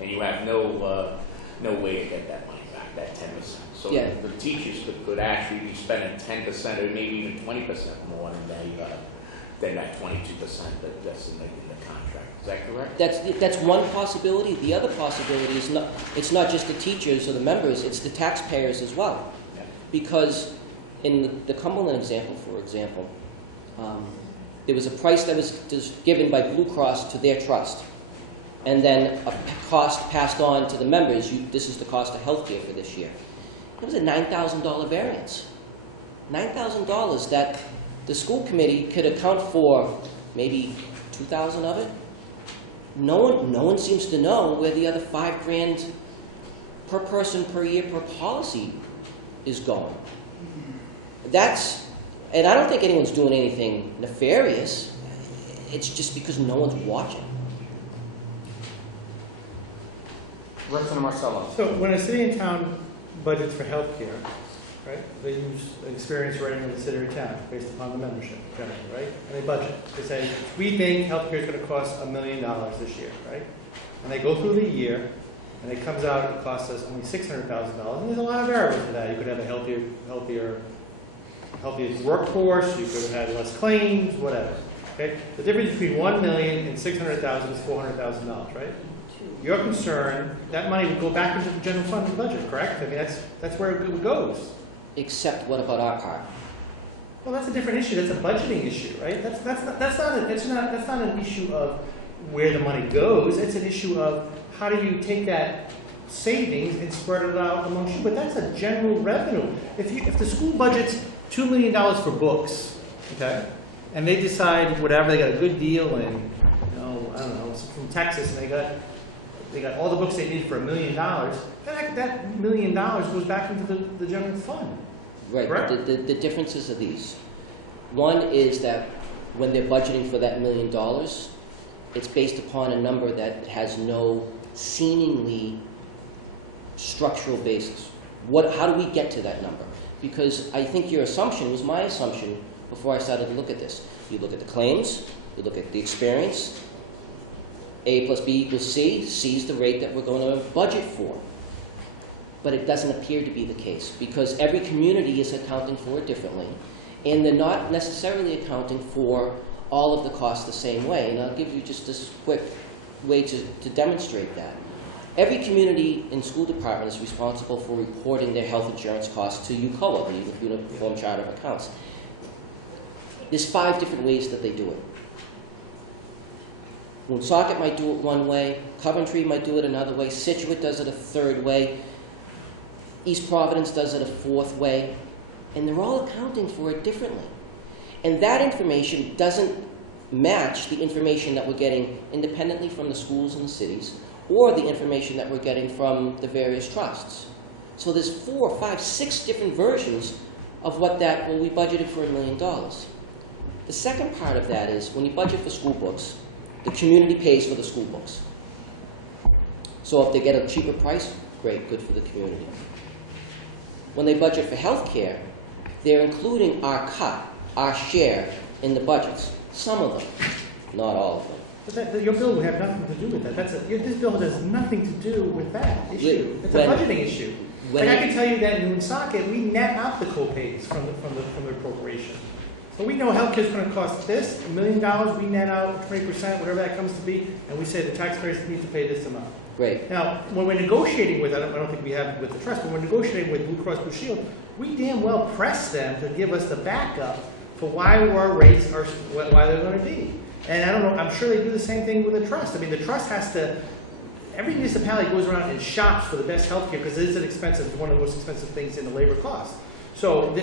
And you have no way to get that money back, that 10%. So Yeah. the teachers could actually be spending 10% or maybe even 20% more than that 22% that's in the contract. Is that correct? That's one possibility. The other possibility is it's not just the teachers or the members, it's the taxpayers as well. Yeah. Because in the Cumberland example, for example, there was a price that was given by Blue Cross to their trust. And then a cost passed on to the members. This is the cost of health care for this year. It was a $9,000 variance. $9,000 that the school committee could account for maybe $2,000 of it. No one seems to know where the other $5,000 per person per year per policy is going. And I don't think anyone's doing anything nefarious. It's just because no one's watching. Representative Marcello. So when a city and town budgets for healthcare, right, they use an experience rating of the city or town based upon the membership, generally, right? And they budget. They say, we think healthcare is going to cost $1 million this year, right? And they go through the year, and it comes out, it costs us only $600,000. And there's a lot of variables to that. You could have a healthier workforce, you could have had less claims, whatever. Okay? The difference between $1 million and $600,000 is $400,000, right? Your concern, that money would go back into the general fund budget, correct? I mean, that's where it goes. Except what about our part? Well, that's a different issue. That's a budgeting issue, right? That's not an issue of where the money goes. It's an issue of how do you take that savings and spread it out amongst you. But that's a general revenue. If the school budgets $2 million for books, okay, and they decide whatever, they got a good deal in, I don't know, from Texas, and they got all the books they need for $1 million. That $1 million goes back into the general fund. Right. Correct? The differences are these. One is that when they're budgeting for that $1 million, it's based upon a number that has no seemingly structural basis. How do we get to that number? Because I think your assumption was my assumption before I started to look at this. You look at the claims, you look at the experience. A plus B equals C. C is the rate that we're going to budget for. But it doesn't appear to be the case because every community is accounting for it differently. And they're not necessarily accounting for all of the costs the same way. And I'll give you just this quick way to demonstrate that. Every community and school department is responsible for reporting their health insurance costs to UCOA, the Uniform Charter of Accounts. There's 5 different ways that they do it. Woonsocket might do it one way, Coventry might do it another way, Situate does it a 3rd way, East Providence does it a 4th way, and they're all accounting for it differently. And that information doesn't match the information that we're getting independently from the schools and the cities or the information that we're getting from the various trusts. So there's 4, 5, 6 different versions of what that, well, we budgeted for $1 million. The second part of that is when you budget for school books, the community pays for the school books. So if they get a cheaper price, great, good for the community. When they budget for health care, they're including our cut, our share in the budgets. Some of them, not all of them. But your bill would have nothing to do with that. This bill has nothing to do with that issue. It's a budgeting issue. Like I can tell you that in Woonsocket, we net out the co-pays from the appropriation. So we know healthcare is going to cost this, $1 million, we net out 20%, whatever that comes to be, and we say the taxpayers need to pay this amount. Great. Now, when we're negotiating with, I don't think we have it with the trust, but when we're negotiating with Blue Cross Blue Shield, we damn well press them to give us the backup for why our rates are, why they're going to be. And I don't know, I'm sure they do the same thing with the trust. I mean, the trust has to, every municipality goes around and shops for the best health care because it is an expensive, one of the most expensive things in the labor cost. So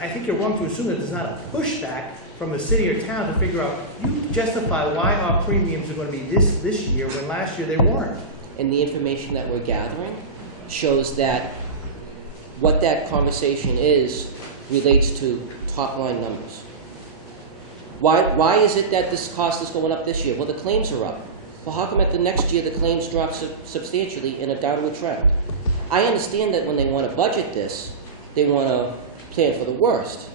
I think you're wrong to assume that there's not a pushback from the city or town to figure out, you justify why our premiums are going to be this year when last year they weren't. And the information that we're gathering shows that what that conversation is relates to top line numbers. Why is it that this cost is going up this year? Well, the claims are up. Well, how come at the next year the claims drop substantially in a downward trend? I understand that when they want to budget this, they want to plan for the worst.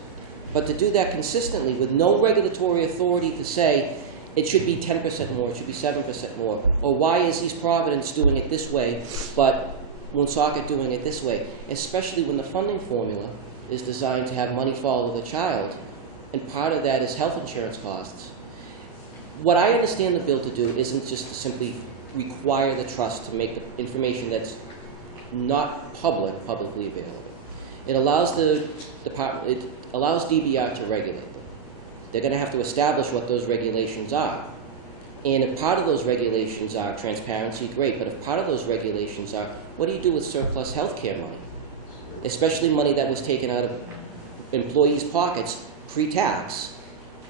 But to do that consistently with no regulatory authority to say it should be 10% more, it should be 7% more, or why is East Providence doing it this way, but Woonsocket doing it this way, especially when the funding formula is designed to have money follow the child, and part of that is health insurance costs. What I understand the bill to do isn't just to simply require the trust to make the information that's not publicly available. It allows the department, it allows DBR to regulate them. They're going to have to establish what those regulations are. And if part of those regulations are transparency, great, but if part of those regulations are, what do you do with surplus health care money? Especially money that was taken out of employees' pockets pre-tax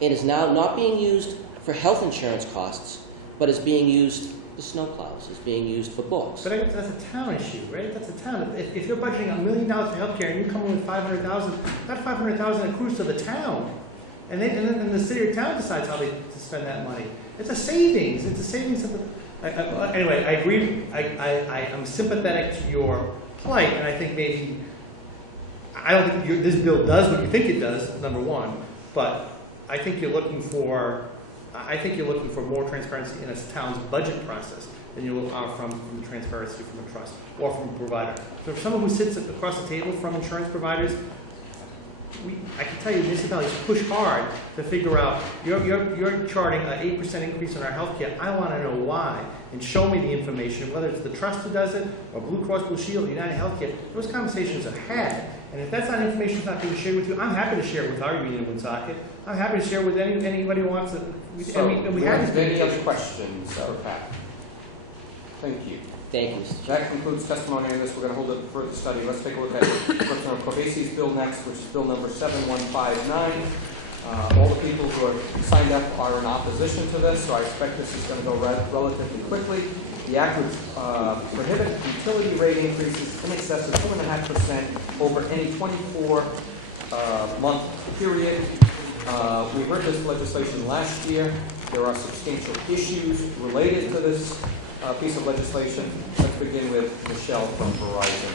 and is now not being used for health insurance costs, but is being used for snowplows, is being used for books. But that's a town issue, right? That's a town. If you're budgeting $1 million for healthcare and you come in with $500,000, that $500,000 accrues to the town. And then the city or town decides how to spend that money. It's a savings. It's a savings of the... anyway, I agree. I'm sympathetic to your plight, and I think maybe... I don't think this bill does what you think it does, number one, but I think you're looking for... I think you're looking for more transparency in a town's budget process than you are from the transparency from a trust or from a provider. So if someone who sits across the table from insurance providers, I can tell you municipalities push hard to figure out, you're charting an 8% increase in our health care. I want to know why. And show me the information, whether it's the trust who does it, or Blue Cross Blue Shield, or United Healthcare. Those conversations are had. And if that's not information that's not being shared with you, I'm happy to share it with our union in Woonsocket. I'm happy to share with anybody who wants it. So, we have any other questions for Pat? Thank you. Thank you. That concludes testimony on this. We're going to hold it for further study. Let's take a look at Representative Corvesi's bill next, which is bill number 7159. All the people who are signed up are in opposition to this, so I expect this is going to go relatively quickly. The act would prohibit utility rate increases in excess of 2.5% over any 24-month period. We heard this legislation last year. There are substantial issues related to this piece of legislation. Let's begin with Michelle from Verizon.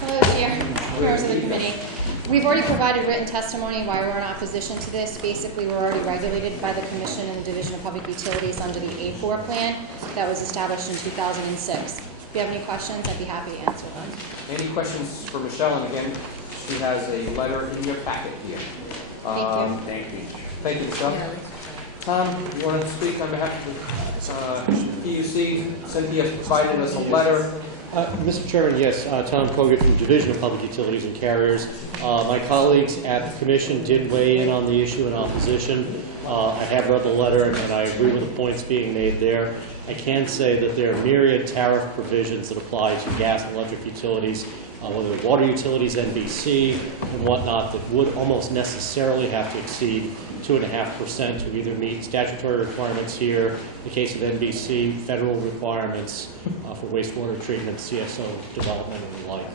Hello, Chair, members of the committee. We've already provided written testimony why we're in opposition to this. Basically, we're already regulated by the Commission and the Division of Public Utilities under the A4 plan that was established in 2006. If you have any questions, I'd be happy to answer them. Any questions for Michelle? And again, she has a letter in your packet here. Thank you. Thank you, Michelle. Tom, you want to speak on behalf of PUC? Cynthia provided us a letter. Mr. Chairman, yes, Tom Kogut from Division of Public Utilities and Carriers. My colleagues at the Commission did weigh in on the issue in opposition. I have read the letter and I agree with the points being made there. I can say that there are myriad tariff provisions that apply to gas and electric utilities, whether water utilities, NBC, and whatnot, that would almost necessarily have to exceed 2.5% to either meet statutory requirements here, in the case of NBC, federal requirements for wastewater treatment, CSO development, and the like.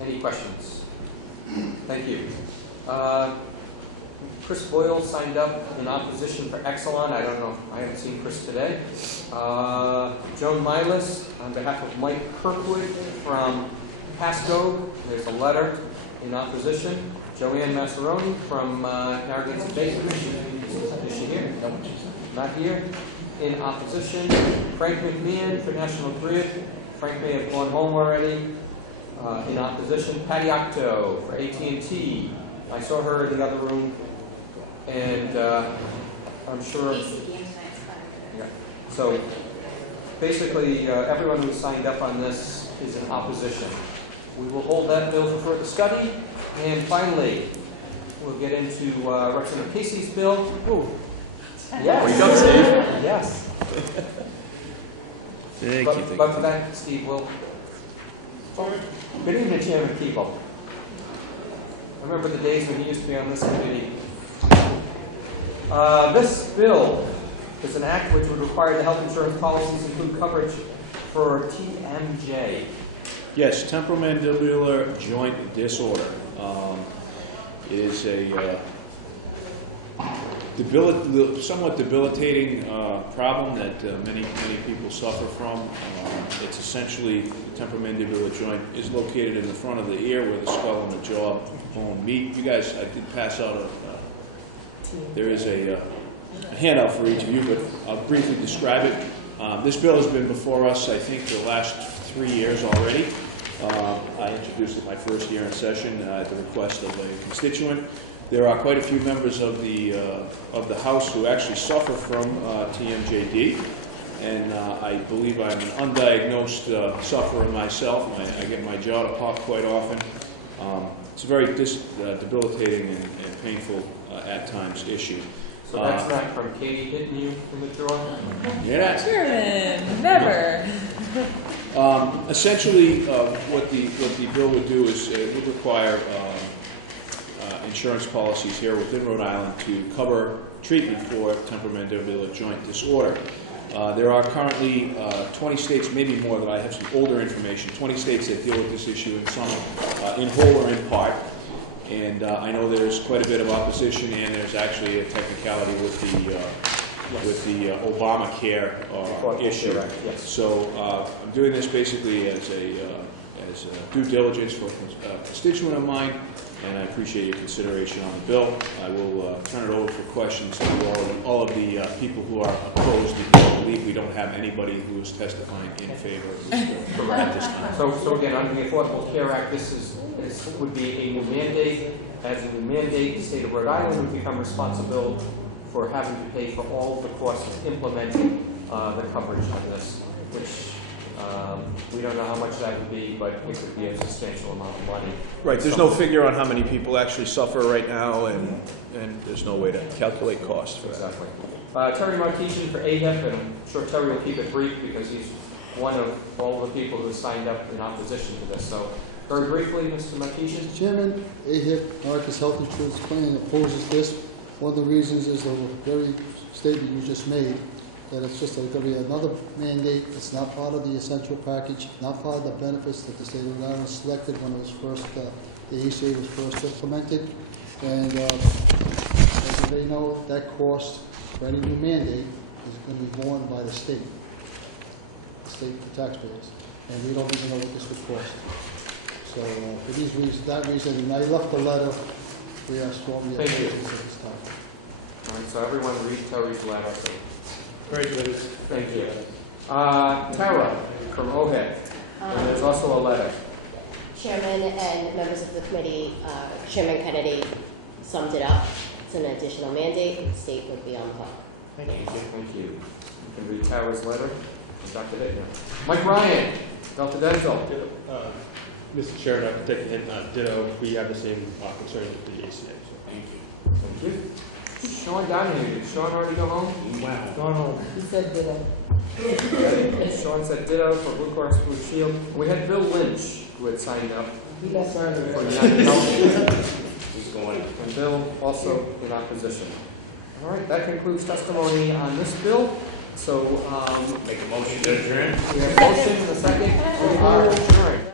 Any questions? Thank you. Chris Boyle signed up in opposition for Exelon. I don't know. I haven't seen Chris today. Joan Milas, on behalf of Mike Kirkwood from Pasco, there's a letter in opposition. Joanne Massaroni from Narragansett Bay Commission. Is she here? No, not here. In opposition. Frank McMahon for National Grid. Frank may have gone home already. In opposition. Patty Octo for AT&T. I saw her in the other room. And I'm sure. Yeah. So basically, everyone who signed up on this is in opposition. We will hold that bill for further study. And finally, we'll get into Representative Casey's bill. Ooh. Yes. Wake up, Steve. Yes. But for that, Steve, will. Good evening, Chairman People. I remember the days when he used to be on this committee. This bill is an act which would require the health insurance policies include coverage for TMJ. Yes, temporomandibular joint disorder is a somewhat debilitating problem that many people suffer from. It's essentially the temporomandibular joint is located in the front of the ear where the skull and the jaw bone meet. You guys, I did pass out there is a handout for each of you, but I'll briefly describe it. This bill has been before us, I think, for the last 3 years already. I introduced it my first year in session at the request of a constituent. There are quite a few members of the House who actually suffer from TMJD, and I believe I'm an undiagnosed sufferer myself. I get my jaw to pop quite often. It's a very debilitating and painful at times issue. So that's not from Katie hitting you in the jaw? Yeah. Chairman, never. Essentially, what the bill would do is it would require insurance policies here within Rhode Island to cover treatment for temporomandibular joint disorder. There are currently 20 states, maybe more, that I have some older information, 20 states that deal with this issue in some, in whole or in part. And I know there's quite a bit of opposition, and there's actually a technicality with the Obamacare issue. Yes. So I'm doing this basically as a due diligence for a constituent of mine, and I appreciate your consideration on the bill. I will turn it over for questions to all of the people who are opposed, because I believe we don't have anybody who is testifying in favor of this bill at this time. So again, under the Affordable Care Act, this would be a new mandate. As a new mandate, the state of Rhode Island would become responsible for having to pay for all of the costs of implementing the coverage of this, which we don't know how much that would be, but it could be a substantial amount of money. Right, there's no figure on how many people actually suffer right now, and there's no way to calculate costs for that. Exactly. Terry Martesian for AHIP, and I'm sure Terry will keep it brief because he's one of all the people who signed up in opposition to this. So very briefly, Mr. Martesian. Mr. Chairman, AHIP, America's Health Insurance Plan, opposes this. One of the reasons is the very statement you just made, that it's just going to be another mandate. It's not part of the essential package, not part of the benefits that the state of Rhode Island selected when it was first, the ACA was first implemented. And as they know, that cost for any new mandate is going to be borne by the state taxpayers. And we don't even know what this would cost. So for these reasons, that reason, and I left the letter, we are strongly opposed to this time. All right, so everyone read Terry's letter. Very good. Thank you. Tara from OHIP. And there's also a letter. Chairman and members of the committee, Chairman Kennedy summed it up. It's an additional mandate. The state would be on the hook. Thank you. Thank you. You can read Tara's letter. Dr. Dittner. Mike Ryan, Delta Dental. Mr. Chair, I can take the hint. Ditto. We have the same concerns with the ACA. So thank you. Thank you. Sean Donahue. Did Sean already go home? Wow. Gone home. He said ditto. Sean said ditto for Blue Cross Blue Shield. We had Bill Lynch who had signed up. He got signed up. For United Health. Who's going? And Bill also in opposition. All right, that concludes testimony on this bill. So, Make a motion to adjourn. we have a motion and a second. We are adjourned.